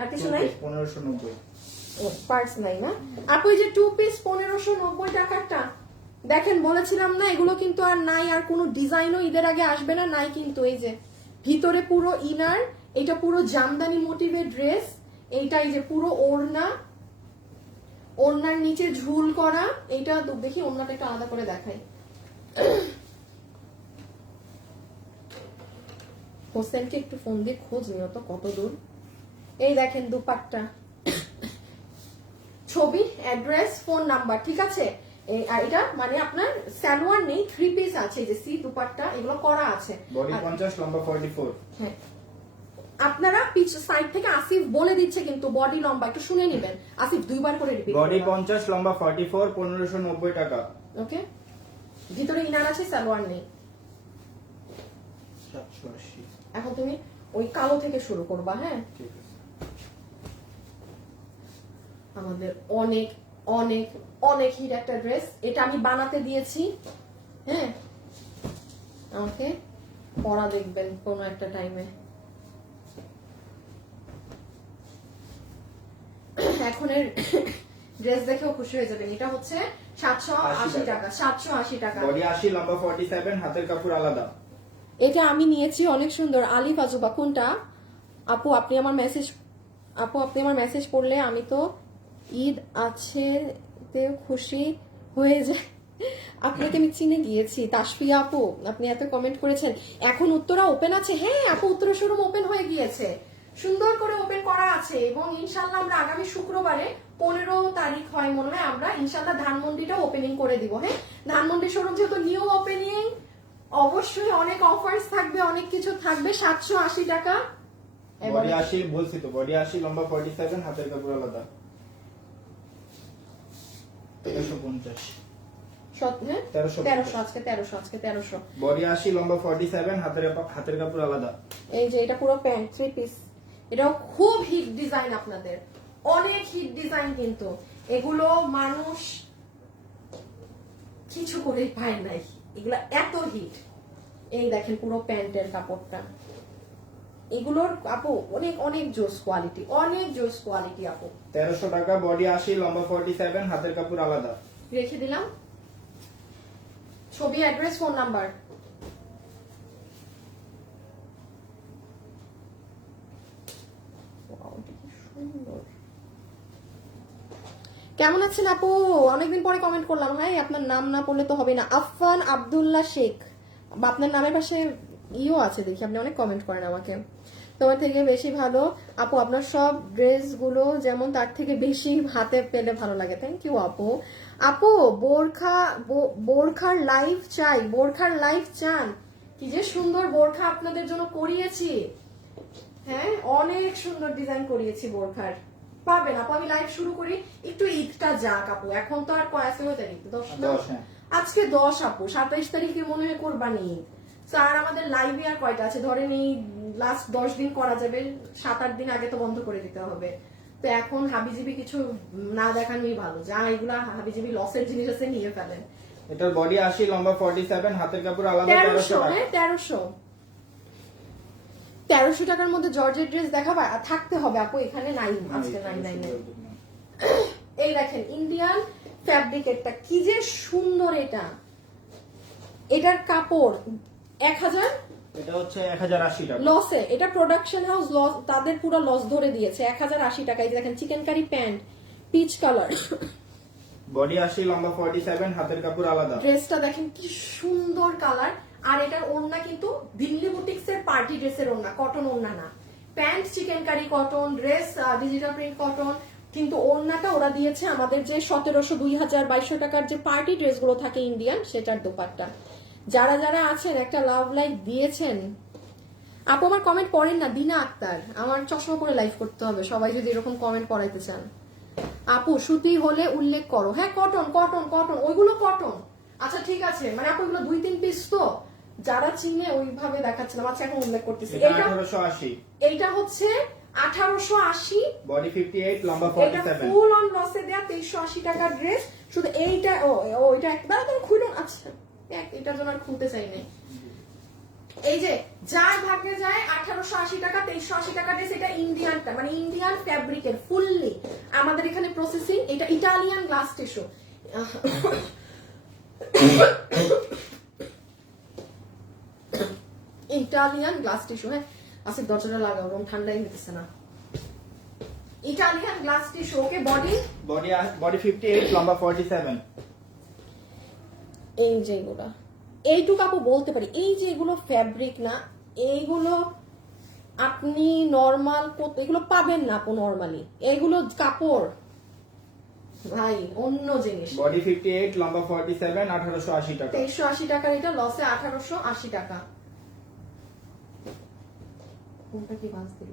আর কিছু নাই, 1590 পার্স নাই না আপু? এই যে 2 পিস 1590 টাকাটা দেখেন, বলেছিলাম না এগুলো কিন্তু আর নাই, আর কোনো ডিজাইনও ঈদের আগে আসবে না, নাই কিন্তু। এই যে ভিতরে পুরো ইনার, এটা পুরো জামদানি মোটিভের ড্রেস, এইটা এই যে পুরো ওড়না, ওড়নার নিচে ঝুল করা। এইটা দেখি ওড়নাটা একটু আলাদা করে দেখাই। হোসেনকে একটু ফোন দিয়ে খোঁজ নিও তো কত দূর। এই দেখেন দুপাট্টা, ছবি, অ্যাড্রেস, ফোন নাম্বার, ঠিক আছে? আর এটা মানে আপনার সালোয়ার নেই, 3 পিস আছে, যে সি দুপাট্টা এগুলো করা আছে। বডি 50, লম্বা 44। হ্যাঁ, আপনারা পিছ সাইড থেকে আসিফ বলে দিচ্ছে কিন্তু বডি লম্বা একটু শুনে নেবেন, আসিফ দুইবার করে রিপিট। বডি 50, লম্বা 44, 1590 টাকা। ওকে, ভিতরে ইনার আছে, সালোয়ার নেই। 780। এখন তুমি ওই কালো থেকে শুরু করবা। হ্যাঁ, ঠিক আছে। আমাদের অনেক অনেক অনেক হিট একটা ড্রেস, এটা আমি বানাতে দিয়েছি। হ্যাঁ, আমাকে পরা দেখবেন কোনো একটা টাইমে। এখনের ড্রেস দেখেও খুশি হয়ে যাবেন। এটা হচ্ছে 780 টাকা, 780 টাকা। বডি 80, লম্বা 47, হাতের কাপড় আলাদা। এটা আমি নিয়েছি, অনেক সুন্দর। আলিফ আজুবা কোনটা? আপু আপনি আমার মেসেজ পড়লে আমি তো ঈদ আছে তে খুশি হয়ে যায়। আপনাকে আমি চিনে গিয়েছি তাসফিয়া আপু, আপনি এত কমেন্ট করেছেন। এখন উত্তরা ওপেন আছে? হ্যাঁ আপু, উত্তরা শোরুম ওপেন হয়ে গিয়েছে, সুন্দর করে ওপেন করা আছে, এবং ইনশাল্লাহ আমরা আগামী শুক্রবারে 15 তারিখ হয় মনে হয়, আমরা ইনশাল্লাহ ধানমন্ডিটা ওপেনিং করে দিব। হ্যাঁ, ধানমন্ডি শোরুম যেহেতু নিউ ওপেনিং, অবশ্যই অনেক অফার্স থাকবে, অনেক কিছু থাকবে। 780 টাকা। বডি 80 বলছি তো, বডি 80, লম্বা 47, হাতের কাপড় আলাদা। 1350। 1300 আজকে 1300। বডি 80, লম্বা 47, হাতের কাপড় আলাদা। এই যে এটা পুরো প্যান্ট 3 পিস, এটাও খুব হিট ডিজাইন, আপনাদের অনেক হিট ডিজাইন, কিন্তু এগুলো মানুষ কিছু করে পায় নাই, এগুলো এত হিট। এই দেখেন পুরো প্যান্টের কাপড়টা, এগুলোর আপু অনেক অনেক জোস কোয়ালিটি, অনেক জোস কোয়ালিটি আপু। 1300 টাকা। বডি 80, লম্বা 47, হাতের কাপড় আলাদা। রেখে দিলাম ছবি, অ্যাড্রেস, ফোন নাম্বার। কেমন আছেন আপু? অনেকদিন পরে কমেন্ট করলাম। ভাই আপনার নাম না পড়লে তো হবে না। আফফান আব্দুল্লাহ শেখ, বা আপনার নামের পাশে ইও আছে দেখি, আপনি অনেক কমেন্ট করেন আমাকে। তোমার থেকে বেশি ভালো আপু, আপনার সব ড্রেসগুলো যেমন তার থেকে বেশি হাতে পেলে ভালো লাগে। থ্যাংক ইউ আপু। আপু বোরখার লাইভ চাই, বোরখার লাইভ চান? কি যে সুন্দর বোরখা আপনাদের জন্য করিয়েছি। হ্যাঁ, অনেক সুন্দর ডিজাইন করিয়েছি বোরখার, পাবেন আপু। আমি লাইভ শুরু করি, একটু ঈদটা যাক আপু, এখন তো আর কয়েছে হয়ে যায় 10 না, আজকে 10 আপু, 27 তারিখে মনে হয় কোরবানি। স্যার আমাদের লাইভে আর কয়টা আছে ধরেন, এই লাস্ট 10 দিন করা যাবে, 7-8 দিন আগে তো বন্ধ করে দিতে হবে। তো এখন হাবিজিবি কিছু না দেখানোই ভালো, যা এগুলা হাবিজিবি লসের জিনিস আছে নিয়ে ফেলেন। এটার বডি 80, লম্বা 47, হাতের কাপড় আলাদা 1300, 1300 টাকা। হ্যাঁ 1300 টাকার মধ্যে জর্জের ড্রেস দেখাবা, আর থাকতে হবে আপু, এখানে নাই আজকে, নাই নাই নাই। এই দেখেন ইন্ডিয়ান ফ্যাব্রিকেরটা কি যে সুন্দর, এটার কাপড় 1000 এটা হচ্ছে 1080 টাকা। লসে, এটা প্রোডাকশন হাউস লস, তাদের পুরো লস ধরে দিয়েছে। 1080 টাকা। এই যে দেখেন chikankari pant, peach colour, body 80, লম্বা 47, হাতের কাপড় আলাদা। ড্রেসটা দেখেন কি সুন্দর কালার। আর এটার ওড়না কিন্তু দিল্লি বুটিক্স এর পার্টি ড্রেসের ওড়না, কটন ওড়না না। Pant chikankari cotton, dress digital print cotton, কিন্তু ওড়নাটা ওরা দিয়েছে আমাদের যে 1700, 2000, 2200 টাকার যে পার্টি ড্রেসগুলো থাকে ইন্ডিয়ান, সেটার দোপাট্টা। যারা যারা আছেন একটা লাভ লাইক দিয়েছেন। আপু আমার কমেন্ট পড়েন না, দিনা আক্তার, আমার চশমা পরে লাইভ করতে হবে সবাই যদি এরকম কমেন্ট পড়াইতে চান। আপু সুতি হলে উল্লেখ করো। হ্যাঁ কটন কটন কটন, ওইগুলো কটন। আচ্ছা ঠিক আছে, মানে আপু এগুলো 2-3 পিস তো, যারা চিনে ওইভাবে দেখাচ্ছিলাম। আচ্ছা এখন উল্লেখ করতেছি। এটা 1880, এইটা হচ্ছে 1880, বডি 58, লম্বা এটা 47। ফুল অন লসে দেয়া 2380 টাকার ড্রেস। শুধু এইটা ওইটা একবার তুমি খুলুন। আচ্ছা এটার জন্য আর খুলতে চাই নাই। এই যে যার ভাগ্যে যায় 1880 টাকা, 2380 টাকা ড্রেস। এটা ইন্ডিয়ানটা, মানে ইন্ডিয়ান ফ্যাব্রিকের ফুললি আমাদের এখানে প্রসেসিং। এটা Italian glass tissue, Italian glass tissue. হ্যাঁ আজকে দরজাটা লাগাও, রুম ঠান্ডাই হইতেছে না। Italian glass tissue. ওকে বডি 58, লম্বা 47। এই যে এগুলা, এইটুকু আপু বলতে পারি, এই যে এগুলো ফ্যাব্রিক না, এইগুলো আপনি নরমাল এগুলো পাবেন না আপু নরমালি। এগুলো কাপড় ভাই অন্য জিনিস। বডি 58, লম্বা 47, 1880 টাকা। 2380 টাকার এটা লসে 1880 টাকা। কোনটা কি বাস দিল?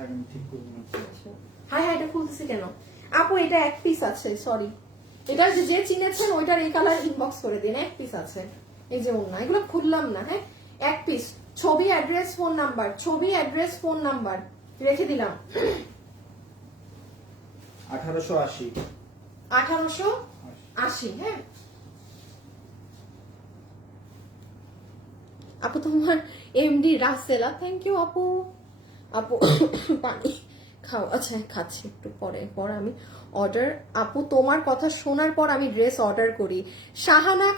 আমি ঠিক করব না। হ্যাঁ হ্যাঁ এটা খুলতেছি কেন আপু? এটা এক পিস আছে, সরি। এটা যে চিনেছেন ওইটার এই কালার ইনবক্স করে দিন, এক পিস আছে। এই যে ওনা, এগুলো খুললাম না। হ্যাঁ এক পিস, ছবি অ্যাড্রেস ফোন নাম্বার, ছবি অ্যাড্রেস ফোন নাম্বার রেখে দিলাম। 1880, 1880। হ্যাঁ আপু তোমার এমডি রাসেলা, থ্যাংক ইউ আপু। আপু পানি খাও। আচ্ছা খাচ্ছি একটু পরে আমি অর্ডার। আপু তোমার কথা শোনার পর আমি ড্রেস অর্ডার করি। শাহানা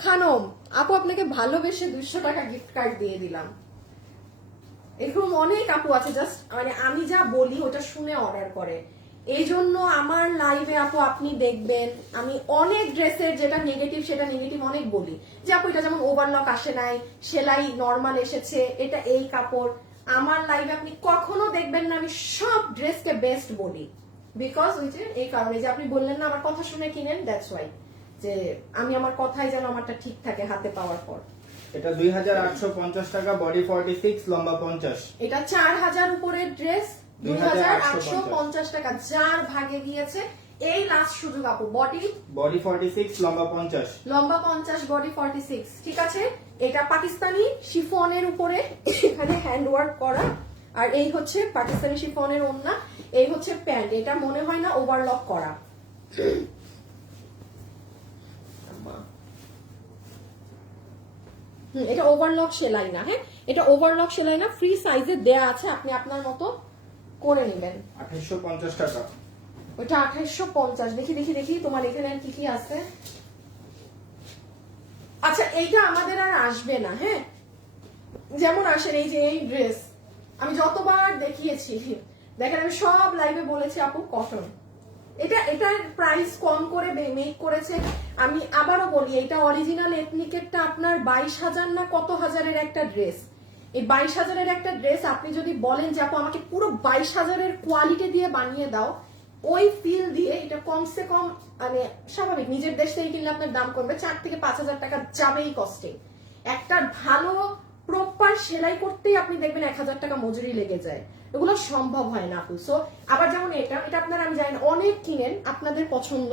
খানম আপু আপনাকে ভালোবেসে 200 টাকা গিফট কার্ড দিয়ে দিলাম। এরকম অনেক আপু আছে, জাস্ট মানে আমি যা বলি ওটা শুনে অর্ডার করে। এই জন্য আমার লাইভে আপু আপনি দেখবেন আমি অনেক ড্রেসের যেটা নেগেটিভ সেটা নেগেটিভ অনেক বলি, যে আপু এটা যেমন ওভারলক আসে নাই, সেলাই নর্মাল এসেছে, এটা এই কাপড়। আমার লাইভে আপনি কখনো দেখবেন না আমি সব ড্রেসকে বেস্ট বলি, বিকজ ওই যে এই কারণে যে আপনি বললেন না আমার কথা শুনে কিনেন, দ্যাটস ওয়াই, যে আমি আমার কথাই যেন আমারটা ঠিক থাকে হাতে পাওয়ার পর। এটা 2850 টাকা, বডি 46, লম্বা 50। এটা 4000 উপরের ড্রেস, 2850 টাকা। যার ভাগে গিয়েছে এই লাস্ট সুযোগ আপু। বডি 46, লম্বা 50। লম্বা 50, বডি 46। ঠিক আছে, এটা পাকিস্তানি শিফনের উপরে এখানে হ্যান্ড ওয়ার্ক করা, আর এই হচ্ছে পাকিস্তানি শিফনের ওড়না, এই হচ্ছে প্যান্ট। এটা মনে হয় না ওভারলক করা। এটা ওভারলক সেলাই না। হ্যাঁ এটা ওভারলক সেলাই না, ফ্রি সাইজে দেয়া আছে, আপনি আপনার মতো করে নেবেন। 2850 টাকা। ওটা 2850। দেখি তোমার এখানে আর কি কি আছে। আচ্ছা এইটা আমাদের আর আসবে না। হ্যাঁ যেমন আসেন এই যে এই ড্রেস আমি যতবার দেখিয়েছি, দেখেন আমি সব লাইভে বলেছি আপু কটন। এটার প্রাইস কম করে মেক করেছে। আমি আবারও বলি, এটা অরিজিনাল এথনিকেরটা আপনার 22,000 না কত হাজারের একটা ড্রেস। এই 22,000-এর একটা ড্রেস আপনি যদি বলেন যে আপু আমাকে পুরো 22,000-এর কোয়ালিটি দিয়ে বানিয়ে দাও, ওই ফিল দিয়ে এটা কমসে কম মানে স্বাভাবিক নিজের দেশ থেকে কিনলে আপনার দাম কমবে 4 থেকে 5,000 টাকা যাবেই কস্টে। একটা ভালো প্রপার সেলাই করতেই আপনি দেখবেন 1000 টাকা মজুরি লেগে যায়, এগুলো সম্ভব হয় না আপু। সো আবার যেমন এটা এটা আপনারা আমি জানি না অনেক কিনেন, আপনাদের পছন্দ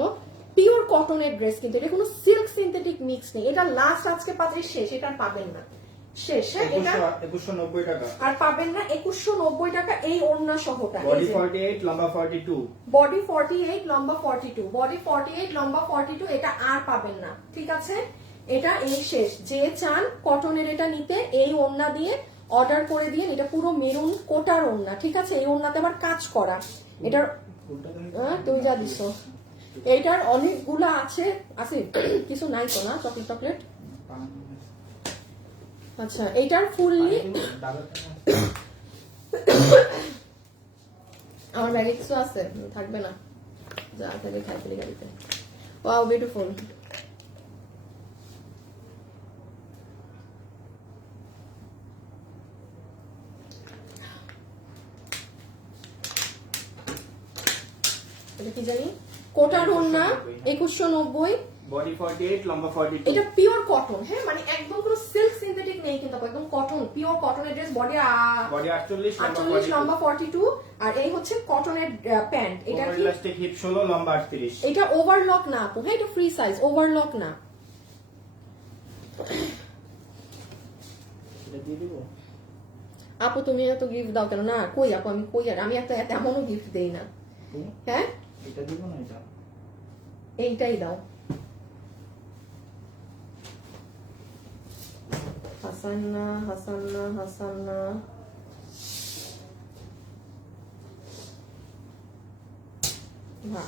পিওর কটনের ড্রেস, কিন্তু এটা কোনো সিল্ক সিনথেটিক মিক্স নেই। এটা লাস্ট আজকে পাত্রে শেষ, এটা আর পাবেন না, শেষ। হ্যাঁ, এটা 2190 টাকা আর পাবেন না। 2190 টাকা এই ওড়না সহটা। বডি 48 লম্বা 42, বডি 48 লম্বা 42, বডি 48 লম্বা 42, এটা আর পাবেন না, ঠিক আছে? এটা এই শেষ। যে চান কটনের এটা নিতে, এই ওড়না দিয়ে অর্ডার করে দিয়ে, এটা পুরো মেরুন কোটার ওড়না, ঠিক আছে? এই ওড়নাতে আবার কাজ করা। এটার তুমি যা দিছো, এইটার অনেকগুলা আছে আছে কিছু নাই তো না? চকলেট চকলেট, আচ্ছা এইটার ফুললি আমার ব্যাগে কিছু আছে, থাকবে না, যা থাকে খাই ফেলি গাড়িতে। Wow beautiful. এটা কি জানি, কোটার ওড়না 2190, বডি 48 লম্বা 42, এটা পিওর কটন। হ্যাঁ, মানে একদম কোনো সিল্ক সিনথেটিক নেই কিন্তু, একদম কটন, পিওর কটনের ড্রেস। বডি 48 লম্বা 42, আর এই হচ্ছে কটনের প্যান্ট। এটা কি ইলাস্টিক হিপ 16 লম্বা 38, এটা ওভারলক না আপু, হ্যাঁ এটা ফ্রি সাইজ, ওভারলক না। এটা দিয়ে দিব আপু তুমি এত গিফট দাও কেন? না কই আপু, আমি কই, আর আমি এত এমনও গিফট দেই না। হ্যাঁ এটা দিব না, এটা এইটাই দাও। হাসান্না হাসান্না হাসান্না,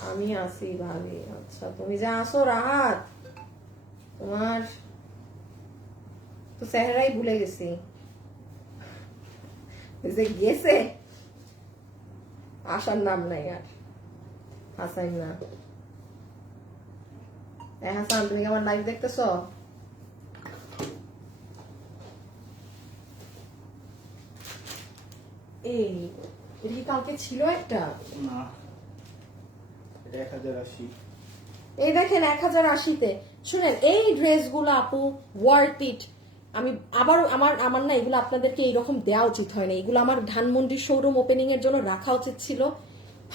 আমি আসি ভাবি। আচ্ছা তুমি যা আসো রাহাত, তোমার তো চেহারাই ভুলে গেছি, গেছে আসার নাম নাই আর। হাসান না, হাসান তুমি কি আমার লাইভ দেখতেছো? এই এটা কি কালকে ছিল একটা? না, এটা 1080। এই দেখেন 1080-তে। শুনেন এই ড্রেসগুলো আপু ওয়ার্থ ইট। আমি আবার আমার না এগুলো আপনাদেরকে এইরকম দেওয়া উচিত হয় না, এগুলো আমার ধানমন্ডির শোরুম ওপেনিং এর জন্য রাখা উচিত ছিল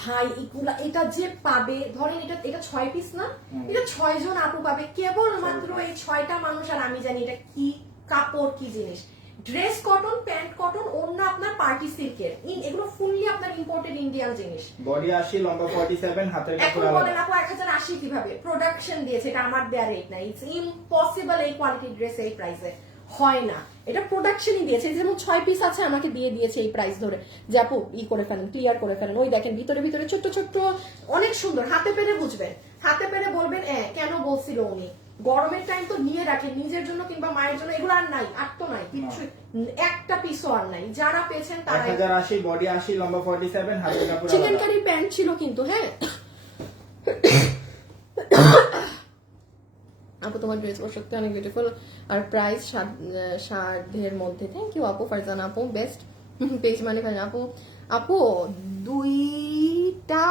ভাই। এগুলা এটা যে পাবে, ধরেন এটা 6 পিস না, এটা 6 জন আপু পাবে, কেবল মাত্র এই 6টা মানুষ। আর আমি জানি এটা কি কাপড়, কি জিনিস। ড্রেস কটন, প্যান্ট কটন, ওড়না আপনার পার্টি সিল্কের, এগুলো ফুললি আপনার ইম্পোর্টেড ইন্ডিয়ান জিনিস। বডি 80 লম্বা 47, হাতের এখন কাপড় বলেন আলাদা। আপু 1080 কিভাবে? প্রোডাকশন দিয়েছে, এটা আমার দেয়া রেট না। ইটস ইম্পসিবল এই কোয়ালিটির ড্রেস এই প্রাইসে হয় না, এটা প্রোডাকশনই দিয়েছে। যেমন 6 পিস আছে, আমাকে দিয়ে দিয়েছে এই প্রাইস ধরে, যে আপু করে ফেলেন, ক্লিয়ার করে ফেলেন। ওই দেখেন ভিতরে ভিতরে ছোট্ট ছোট্ট, অনেক সুন্দর। হাতে পেরে বুঝবেন, হাতে পেরে বলবেন কেন বলছিল উনি। গরমের টাইম তো নিয়ে রাখেন নিজের জন্য কিংবা মায়ের জন্য, এগুলো আর নাই, আর তো নাই কিছু, একটা পিসও আর নাই। যারা পেয়েছেন তারা। 1080, বডি 80 লম্বা 47, হাতের কাপড় চিকেন আলাদা। কারি প্যান্ট ছিল কিন্তু, হ্যাঁ আপু তোমার ড্রেস সত্যি অনেক বিউটিফুল, আর প্রাইস সাধ্যের মধ্যে। থ্যাংক ইউ আপু। ফারজানা আপু বেস্ট পেজ মানে আপু। আপু দুইটা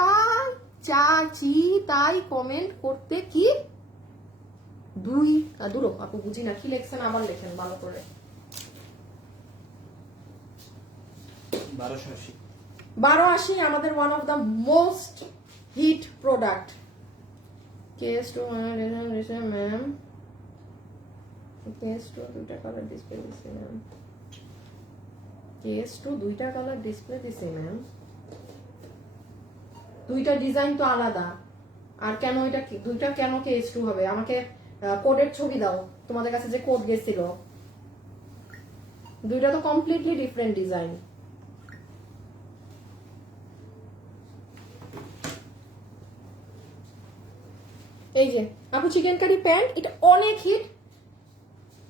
চাচি তাই কমেন্ট করতে কি দূর আপু, বুঝি না কি লেখছেন, আবার লেখেন ভালো করে। 1280 আমাদের one of the most hit product. KS2 ma'am, KS2 দুইটা কালার ডিসপ্লে দিছে ম্যাম, KS2 দুইটা কালার ডিসপ্লে দিছে ম্যাম, দুইটা ডিজাইন তো আলাদা। আর কেন এটা দুইটা কেন KS2 হবে? আমাকে কোডের ছবি দাও, তোমাদের কাছে যে কোড গেছিল। দুইটা তো কমপ্লিটলি ডিফারেন্ট ডিজাইন। এই যে আপু চিকেন কারি প্যান্ট, এটা অনেক হিট।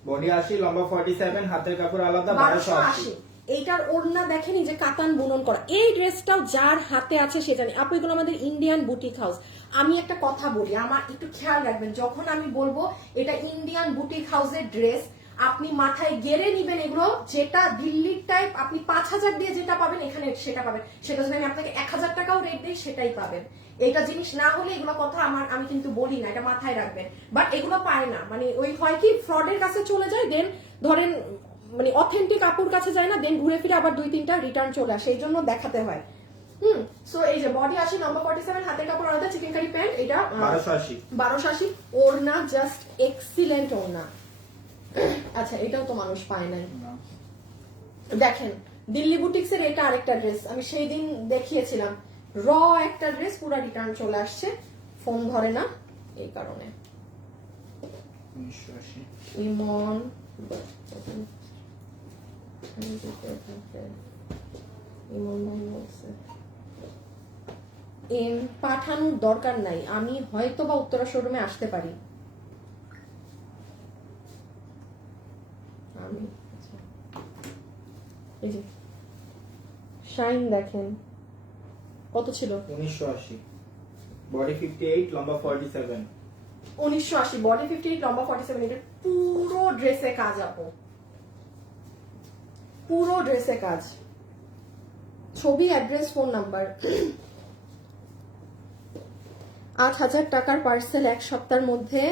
বডি 80 লম্বা 47, হাতের কাপড় আলাদা 1280। এইটার ওড়না দেখেনি যে কাতান বুনন করা। এই ড্রেসটাও যার হাতে আছে সে জানে আপু, এগুলো আমাদের ইন্ডিয়ান বুটিক হাউস। আমি একটা কথা বলি, আমার একটু খেয়াল রাখবেন, যখন আমি বলবো এটা ইন্ডিয়ান বুটিক হাউসের ড্রেস, আপনি মাথায় গেড়ে নিবেন এগুলো। যেটা দিল্লির টাইপ আপনি 5000 দিয়ে যেটা পাবেন এখানে সেটা পাবেন, সেটা যদি আমি আপনাকে 1000 টাকাও রেট দিই সেটাই পাবেন। এটা জিনিস না হলে এগুলো কথা আমি কিন্তু বলি না, এটা মাথায় রাখবেন। বাট এগুলো পায় না, মানে ওই হয় কি ফ্রডের কাছে চলে যায়। দেন ধরেন মানে অথেন্টিক আপুর কাছে যায় না, দেন ঘুরে ফিরে আবার 2-3টা রিটার্ন চলে আসে, এই জন্য দেখাতে হয়। সো এই যে বডি আসি লম্বা 47, হাতের কাপড় আলাদা, চিকেন কারি প্যান্ট, এটা 1280। ওড়না জাস্ট এক্সিলেন্ট ওড়না। আচ্ছা এটাও তো মানুষ পায় নাই। দেখেন দিল্লি বুটিক্সের এটা আরেকটা ড্রেস, আমি সেই দিন দেখিয়েছিলাম, র একটা ড্রেস পুরো রিটার্ন চলে আসছে, ফোন ধরে না এই কারণে। 1980 ইমন পাঠানোর দরকার নাই, আমি হয়তো বা উত্তরা শোরুমে আসতে পারি। আমি এই যে শাইন দেখেন কত ছিল, 1980 বডি 58 লম্বা 47। 1980 বডি 58 লম্বা 47, এটা পুরো ড্রেসে কাজ আপু, পুরো ড্রেসে কাজ। ছবি, অ্যাড্রেস, ফোন নাম্বার। 8,000 টাকার পার্সেল 1 সপ্তাহের মধ্যে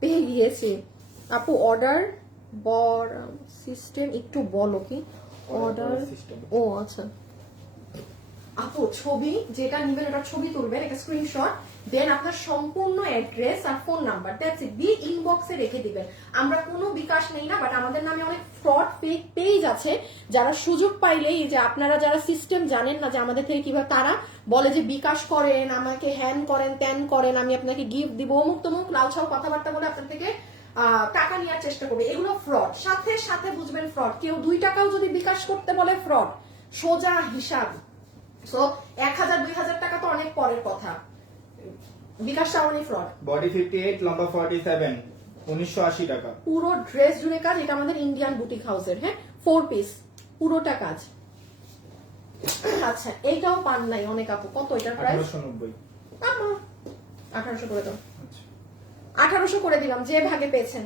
পেয়ে গিয়েছি আপু। অর্ডার সিস্টেম একটু বলো কি অর্ডার? ও আচ্ছা আপু, ছবি যেটা নিবেন ওটা ছবি তুলবেন, একটা স্ক্রিনশট, দেন আপনার সম্পূর্ণ অ্যাড্রেস আর ফোন নাম্বার দ্যাটস ইট দিয়ে ইনবক্সে রেখে দিবেন। আমরা কোনো বিকাশ নেই না, বাট আমাদের নামে অনেক ফ্রড ফেক পেজ আছে যারা সুযোগ পাইলেই, যে আপনারা যারা সিস্টেম জানেন না যে আমাদের থেকে কিভাবে, তারা বলে যে বিকাশ করেন, আমাকে হ্যান করেন, ত্যান করেন, আমি আপনাকে গিফট দিব, অমুক তমুক লাউছাও কথাবার্তা বলে আপনার থেকে টাকা নেওয়ার চেষ্টা করবে, এগুলো ফ্রড। সাথে সাথে বুঝবেন ফ্রড। কেউ 2 টাকাও যদি বিকাশ করতে বলে ফ্রড, সোজা হিসাব। সো 1,000-2,000 টাকা তো অনেক পরের কথা, বিকাশটা অনেক ফ্রড। বডি 58 লম্বা 47 1980 টাকা। পুরো ড্রেস জুড়ে কাজ, এটা আমাদের ইন্ডিয়ান বুটিক হাউসের, হ্যাঁ 4 পিস পুরোটা কাজ। আচ্ছা এইটাও পান নাই অনেক আপু, কত এটার প্রাইস? 1890। 1800 করে দাও। আচ্ছা 1800 করে দিলাম, যে ভাগে পেয়েছেন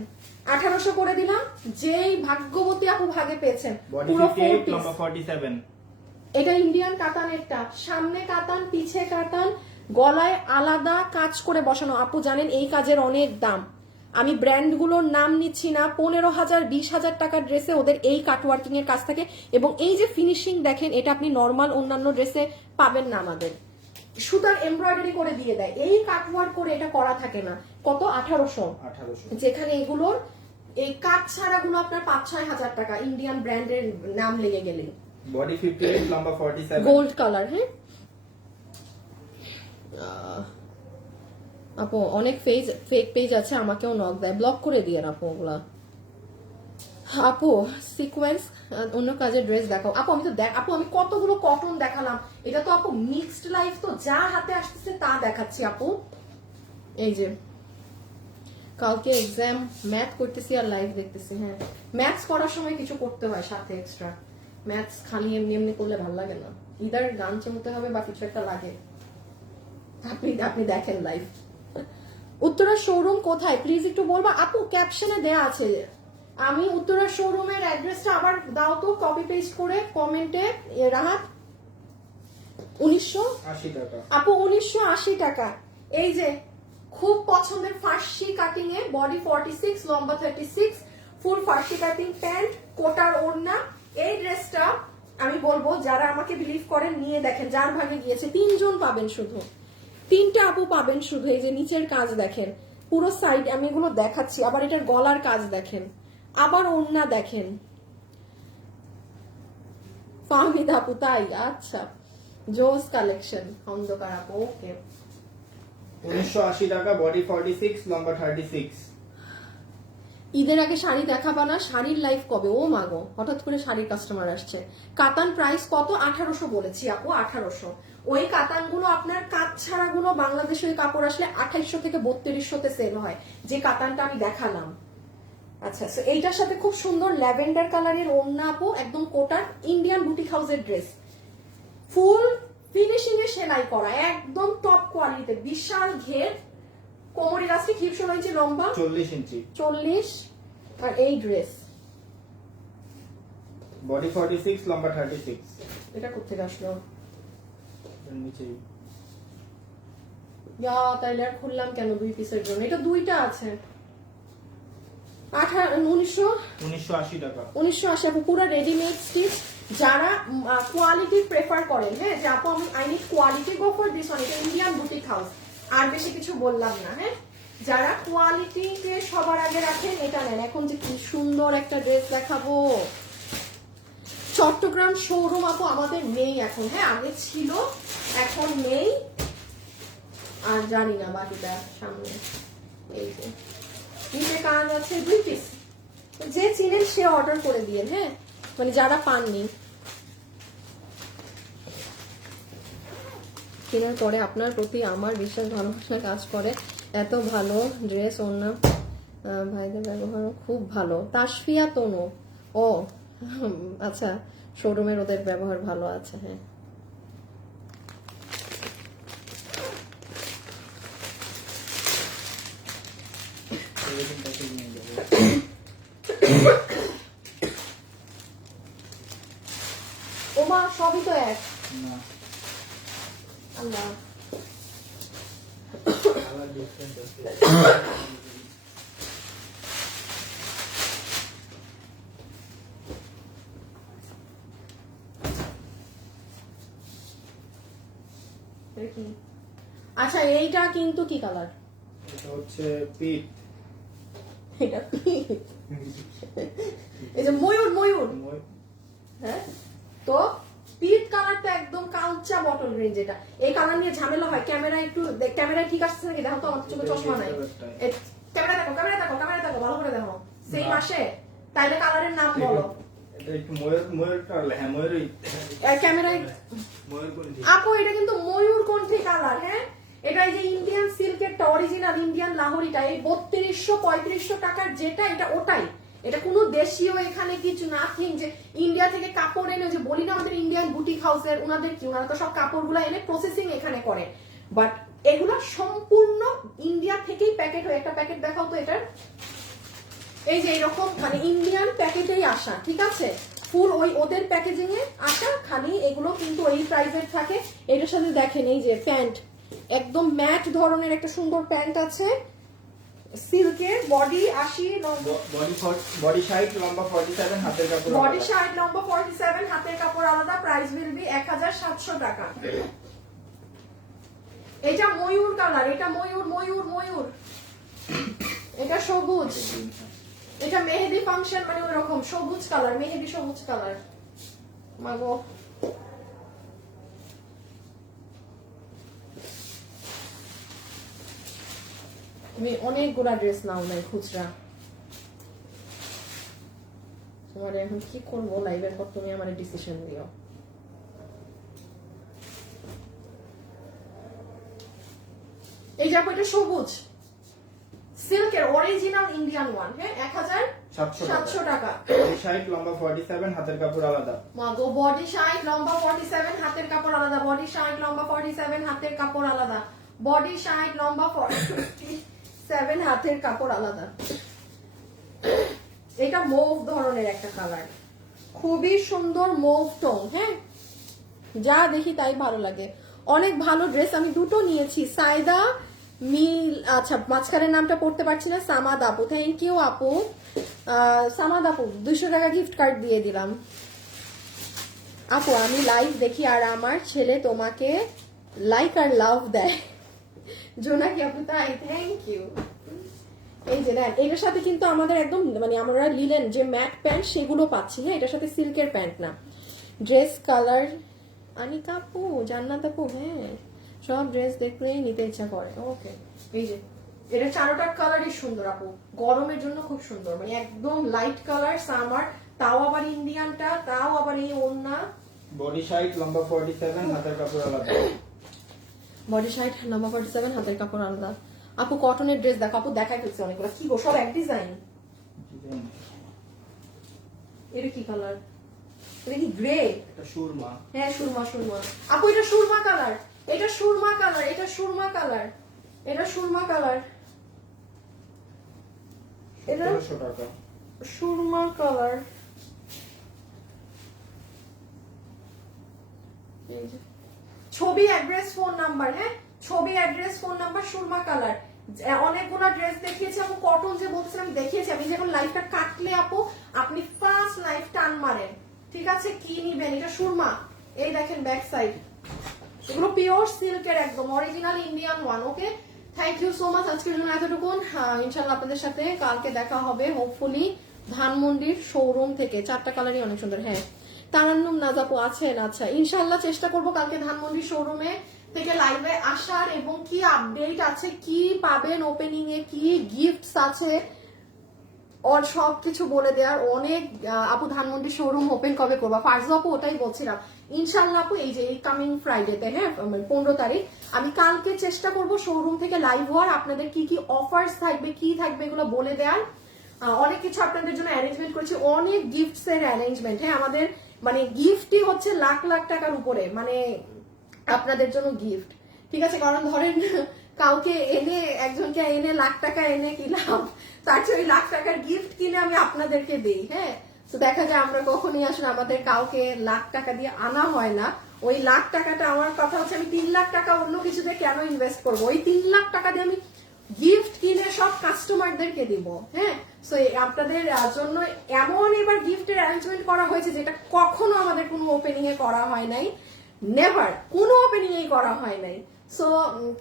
1800 করে দিলাম, যেই ভাগ্যবতী আপু ভাগে পেয়েছেন। বডি পুরো 4 58 পিস। লম্বা 47। এটা ইন্ডিয়ান কাতানেরটা, সামনে কাতান পিছে কাতান, গলায় আলাদা কাজ করে বসানো। আপু জানেন এই কাজের অনেক দাম, আমি ব্র্যান্ডগুলোর নাম নিচ্ছি না, 15,000 20,000 টাকার ড্রেসে ওদের এই কাটওয়ার্কিং এর কাজ থাকে, এবং এই যে ফিনিশিং দেখেন, এটা আপনি নর্মাল অন্যান্য ড্রেসে পাবেন না। আমাদের সুতার এমব্রয়ডারি করে দিয়ে দেয়, এই কাটওয়ার্ক করে এটা করা থাকে না। কত? 1800। যেখানে এগুলোর এই কাট ছাড়াগুলো আপনার 5-6 হাজার টাকা ইন্ডিয়ান ব্র্যান্ডের নাম লেগে গেলে। বডি 58 লম্বা 47। গোল্ড কালার, হ্যাঁ আপু অনেক ফেক পেজ আছে, আমাকেও নক দেয়, ব্লক করে দিয়ে আপু ওগুলা। আপু সিকোয়েন্স অন্য কাজের ড্রেস দেখাও আপু। আমি তো আপু আমি কতগুলো কটন দেখালাম, এটা তো আপু মিক্সড লাইফ, তো যা হাতে আসতেছে তা দেখাচ্ছি আপু। এই যে কালকে এক্সাম, ম্যাথ করতেছি আর লাইভ দেখতেছি। হ্যাঁ ম্যাথস করার সময় কিছু করতে হয় সাথে এক্সট্রা, ম্যাথস খালি এমনি এমনি করলে ভালো লাগে না, ইদার গান চলতে হবে বা কিছু একটা লাগে। আপনি দেখেন লাইভ। উত্তরা শোরুম কোথায় প্লিজ একটু বলবা আপু? ক্যাপশনে দেয়া আছে। আমি উত্তরা শোরুমের অ্যাড্রেসটা আবার দাও তো, কপি পেস্ট করে কমেন্টে। রাহাত 1980 টাকা আপু, 1980 টাকা। এই যে খুব পছন্দের ফার্সি কাটিং এ, বডি 46 লম্বা 36, ফুল ফার্সি কাটিং প্যান্ট, কোটার ওড়না। এই ড্রেসটা আমি বলবো যারা আমাকে বিলিভ করেন নিয়ে দেখেন, যার ভাগে গিয়েছে 3 জন পাবেন, শুধু 3টা আপু পাবেন শুধু। এই যে নিচের কাজ দেখেন, পুরো সাইড আমি এগুলো দেখাচ্ছি, আবার এটার গলার কাজ দেখেন, আবার ওড়না দেখেন। ফাহমিদ আপু তাই? আচ্ছা জোস কালেকশন, অন্ধকার আপু ওকে। 1980 টাকা বডি 46 লম্বা 36। ঈদের আগে শাড়ি দেখাবা না? শাড়ির লাইফ কবে? ও মাগো, হঠাৎ করে শাড়ির কাস্টমার আসছে। কাতান প্রাইস কত? 1800 বলেছি আপু, 1800। ওই কাতানগুলো আপনার কাজ ছাড়াগুলো বাংলাদেশে ওই কাপড় আসলে 2800 থেকে 3200 সেল হয়, যে কাতানটা আমি দেখালাম। আচ্ছা এইটার সাথে খুব সুন্দর ল্যাভেন্ডার কালারের ওড়না আপু, একদম কোটার ইন্ডিয়ান বুটিক হাউসের ড্রেস, ফুল ফিনিশিং এ সেলাই করা, একদম টপ কোয়ালিটিতে, বিশাল ঘের, কোমর ইলাস্টিক, হিপ 16 ইঞ্চি লম্বা, 40 ইঞ্চি 40। আর এই ড্রেস বডি 46 লম্বা 36। এটা কোথেকে আসলো? নিচেই। তাইলে আর খুললাম কেন 2 পিসের জন্য? এটা 2টা আছে 1980 টাকা। 1980 আপু, পুরো রেডিমেড স্টিচ। যারা কোয়ালিটি প্রেফার করেন, হ্যাঁ, যে আপু আমি I need quality, go for this one. এটা ইন্ডিয়ান বুটিক হাউস, আর বেশি কিছু বললাম না। হ্যাঁ, যারা কোয়ালিটিতে সবার আগে রাখেন এটা নেন। এখন যে কি সুন্দর একটা ড্রেস দেখাবো, চট্টগ্রাম শোরুম আপু আমাদের নেই এখন। হ্যাঁ, আগে ছিল, এখন নেই। আর জানি না বাকিটা সামনে। এই যে নিচে কাজ আছে 2 পিস, যে চিনেন সে অর্ডার করে দিয়েন। হ্যাঁ, মানে যারা পাননি, কেনার পরে আপনার প্রতি আমার বিশ্বাস ভালোবাসা কাজ করে। এত ভালো ড্রেস, ওনা ভাইদের ব্যবহারও খুব ভালো। তাসফিয়া তনু, ও আচ্ছা, শোরুমের ওদের ব্যবহার ভালো আছে। হ্যাঁ, ওমা সবই তো এক। না, আল্লাহ, কালার ডিফারেন্ট আছে। দেখি। আচ্ছা, এইটা কিন্তু কি কালার? এটা হচ্ছে পিট। এটা pink। এই যে ময়ূর, ময়ূর। হ্যাঁ, তো পিট কালারটা একদম কালচা বটল রেঞ্জ। এটা এই কালার নিয়ে ঝামেলা হয়। ক্যামেরা একটু, ক্যামেরায় ঠিক আসছে নাকি দেখো তো, আমার চোখে চশমা নাই। ক্যামেরা দেখো, ক্যামেরা দেখো, ক্যামেরা দেখো, ভালো করে দেখো। সেম আসে? তাইলে কালারের নাম বলো। এটা একটু ময়ূরটা, হ্যাঁ ময়ূরই। ক্যামেরায় ময়ূর কোন দিকে? আপু এটা কিন্তু ময়ূর কণ্ঠী কালার। হ্যাঁ, এটা এই যে ইন্ডিয়ান সিল্কেরটা, অরিজিনাল ইন্ডিয়ান লাহোরিটা, এই 3200-3500 টাকার যেটা, এটা ওটাই। এটা কোনো দেশীয় এখানে কিছু নাথিং যে ইন্ডিয়া থেকে কাপড় এনে, যে বলি না আমাদের ইন্ডিয়ান বুটিক হাউসের, ওনাদের কি, ওনারা তো সব কাপড়গুলো এনে প্রসেসিং এখানে করে, বাট এগুলা সম্পূর্ণ ইন্ডিয়া থেকেই প্যাকেট হয়ে। একটা প্যাকেট দেখাও তো এটার। এই যে এরকম মানে ইন্ডিয়ান প্যাকেটেই আসা, ঠিক আছে, ফুল ওই ওদের প্যাকেজিং এ আসা। খালি এগুলো কিন্তু এই প্রাইসের থাকে। এটার সাথে দেখেন এই যে প্যান্ট, একদম ম্যাট ধরনের একটা সুন্দর প্যান্ট আছে, সিল্কের, বডি 80, বডি সাইজ লম্বা 47, হাতের কাপড় বডি সাইড লম্বা 47, হাতের কাপড় আলাদা। প্রাইস উইল বি 1700 টাকা। এটা ময়ূর কালার, এটা ময়ূর, ময়ূর, ময়ূর। এটা সবুজ, এটা মেহেদি ফাংশন, মানে ওইরকম সবুজ কালার, মেহেদি সবুজ কালার। মাগো, তুমি অনেকগুলা ড্রেস নাও নাই খুচরা। তোমার এখন কি করবো লাইভের পর, তুমি আমার ডিসিশন দিও। এই যে এটা সবুজ সিল্কের অরিজিনাল ইন্ডিয়ান ওয়ান। হ্যাঁ, 1700 টাকা। বডি সাইজ লম্বা 47, হাতের কাপড় আলাদা। মাগো, বডি সাইজ লম্বা 47, হাতের কাপড় আলাদা। বডি সাইজ লম্বা 47, হাতের কাপড় আলাদা। বডি সাইজ লম্বা 47, হাতের কাপড় আলাদা। এটা মৌভ ধরনের একটা কালার, খুবই সুন্দর মৌভ টোন। হ্যাঁ, যা দেখি তাই ভালো লাগে। অনেক ভালো ড্রেস, আমি দুটো নিয়েছি। সাইদা মিল, আচ্ছা মাঝখানের নামটা পড়তে পারছি না। সামাদ আপু, থ্যাংক ইউ আপু। সামাদ আপু 200 টাকা গিফট কার্ড দিয়ে দিলাম। আপু আমি লাইভ দেখি আর আমার ছেলে তোমাকে লাইক আর লাভ দেয়। জোনাকি আপু, তাই? Thank you. এই যে দেন, এটার সাথে কিন্তু আমাদের একদম মানে আমরা লিলেন যে ম্যাট প্যান্ট সেগুলো পাচ্ছি। হ্যাঁ, এটার সাথে সিল্কের প্যান্ট না। ড্রেস কালার আনিকা আপু, জান্নাত আপু, হ্যাঁ সব ড্রেস দেখলেই নিতে ইচ্ছা করে। ওকে, এই যে এটা চারোটার কালারই সুন্দর আপু, গরমের জন্য খুব সুন্দর, মানে একদম লাইট কালার সামার, তাও আবার ইন্ডিয়ানটা, তাও আবার এই ওন্না। বডি সাইজ লম্বা 47, হাতের কাপড় আলাদা। বডি সাইজ লম্বা 47, হাতের কাপড় আলাদা। আপু কটনের ড্রেস দেখো, আপু দেখাই ফেলছে অনেকগুলো। কি গো, সব এক ডিজাইন? এটা কি কালার? এটা কি গ্রে? এটা সুরমা। হ্যাঁ, সুরমা, সুরমা আপু, এটা সুরমা কালার, এটা সুরমা কালার, এটা সুরমা কালার, এটা সুরমা কালার, এটা 1700 টাকা। সুরমা কালার। ছবি, অ্যাড্রেস, ফোন নাম্বার। হ্যাঁ, ছবি, address, phone number, Surma colour. অনেকগুলো ড্রেস দেখিয়েছি আপু, কটন যে বলতেছিলাম দেখিয়েছি আমি, যখন লাইফটা কাটলে আপু আপনি ফার্স্ট লাইফ টান মারেন, ঠিক আছে? কি নিবেন? এটা সুরমা, এই দেখেন ব্যাক সাইড, এগুলো পিওর সিল্কের একদম original Indian one. Okay, thank you so much আজকের জন্য এতটুকুন। ইনশাল্লাহ আপনাদের সাথে কালকে দেখা হবে হোপফুলি ধানমন্ডির শোরুম থেকে। 4টা কালারই অনেক সুন্দর। হ্যাঁ, তারান্নুম নাজাপু আছেন? আচ্ছা, ইনশাল্লাহ চেষ্টা করবো কালকে ধানমন্ডির শোরুমে থেকে লাইভে আসার, এবং কি আপডেট আছে, কি পাবেন ওপেনিং এ, কি গিফটস আছে, ওর সবকিছু বলে দেওয়ার। অনেক আপু ধানমন্ডি শোরুম ওপেন কবে করবা? ফার্স্ট আপু ওটাই বলছিলাম, ইনশাল্লাহ আপু এই যে এই কামিং ফ্রাইডেতে, হ্যাঁ 15 তারিখ আমি কালকে চেষ্টা করব শোরুম থেকে লাইভ হওয়ার, আপনাদের কি কি অফার্স থাকবে, কি থাকবে এগুলো বলে দেওয়ার। অনেক কিছু আপনাদের জন্য অ্যারেঞ্জমেন্ট করেছি, অনেক গিফটস এর অ্যারেঞ্জমেন্ট। হ্যাঁ, আমাদের মানে গিফটই হচ্ছে লাখ লাখ টাকার উপরে, মানে আপনাদের জন্য গিফট, ঠিক আছে? কারণ ধরেন কাউকে এনে, একজনকে এনে লাখ টাকা এনে কি লাভ, তার চেয়ে ওই লাখ টাকার গিফট কিনে আমি আপনাদেরকে দিই। হ্যাঁ, তো দেখা যায় আমরা কখনই আসলে আমাদের কাউকে লাখ টাকা দিয়ে আনা হয় না। ওই লাখ টাকাটা, আমার কথা হচ্ছে আমি 3 লাখ টাকা অন্য কিছুতে কেন ইনভেস্ট করবো? ওই 3 লাখ টাকা দিয়ে আমি গিফট কিনে সব কাস্টমারদেরকে দিব। হ্যাঁ, সো আপনাদের জন্য এমন এবার গিফটের অ্যারেঞ্জমেন্ট করা হয়েছে যেটা কখনো আমাদের কোনো ওপেনিং এ করা হয় নাই, নেভার কোনো ওপেনিং এই করা হয় নাই। সো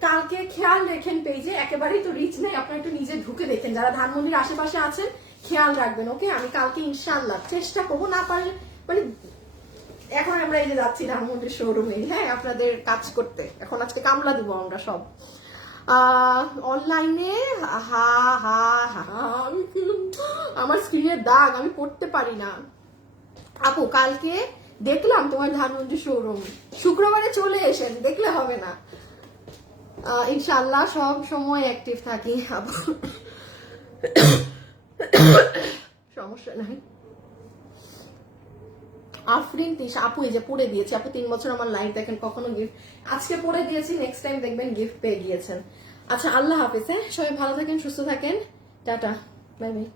কালকে খেয়াল রেখেন পেজে, একেবারেই তো রিচ নাই, আপনারা একটু নিজে ঢুকে দেখেন, যারা ধানমন্ডির আশেপাশে আছেন খেয়াল রাখবেন। ওকে, আমি কালকে ইনশাল্লাহ চেষ্টা করবো, না পারলে মানে এখন আমরা এই যে যাচ্ছি ধানমন্ডির শোরুমে, হ্যাঁ আপনাদের কাজ করতে। এখন আজকে কামলা দিব আমরা সব অনলাইনে। হা হা হা, আমার স্ক্রিনের দাগ, আমি পড়তে পারি না আপু। কালকে দেখলাম তোমার ধানমন্ডি শোরুম, শুক্রবারে চলে এসেন, দেখলে হবে না। ইনশাল্লাহ সব সময় অ্যাক্টিভ থাকি আপু, সমস্যা নাই। আফরিন তিশা আপু এই যে পড়ে দিয়েছি আপু, 3 বছর আমার লাইফ দেখেন, কখনো গিফট, আজকে পড়ে দিয়েছি, নেক্সট টাইম দেখবেন গিফট পেয়ে গিয়েছেন। আচ্ছা, আল্লাহ হাফেজ। হ্যাঁ, সবাই ভালো থাকেন, সুস্থ থাকেন, টাটা, বাই বাই।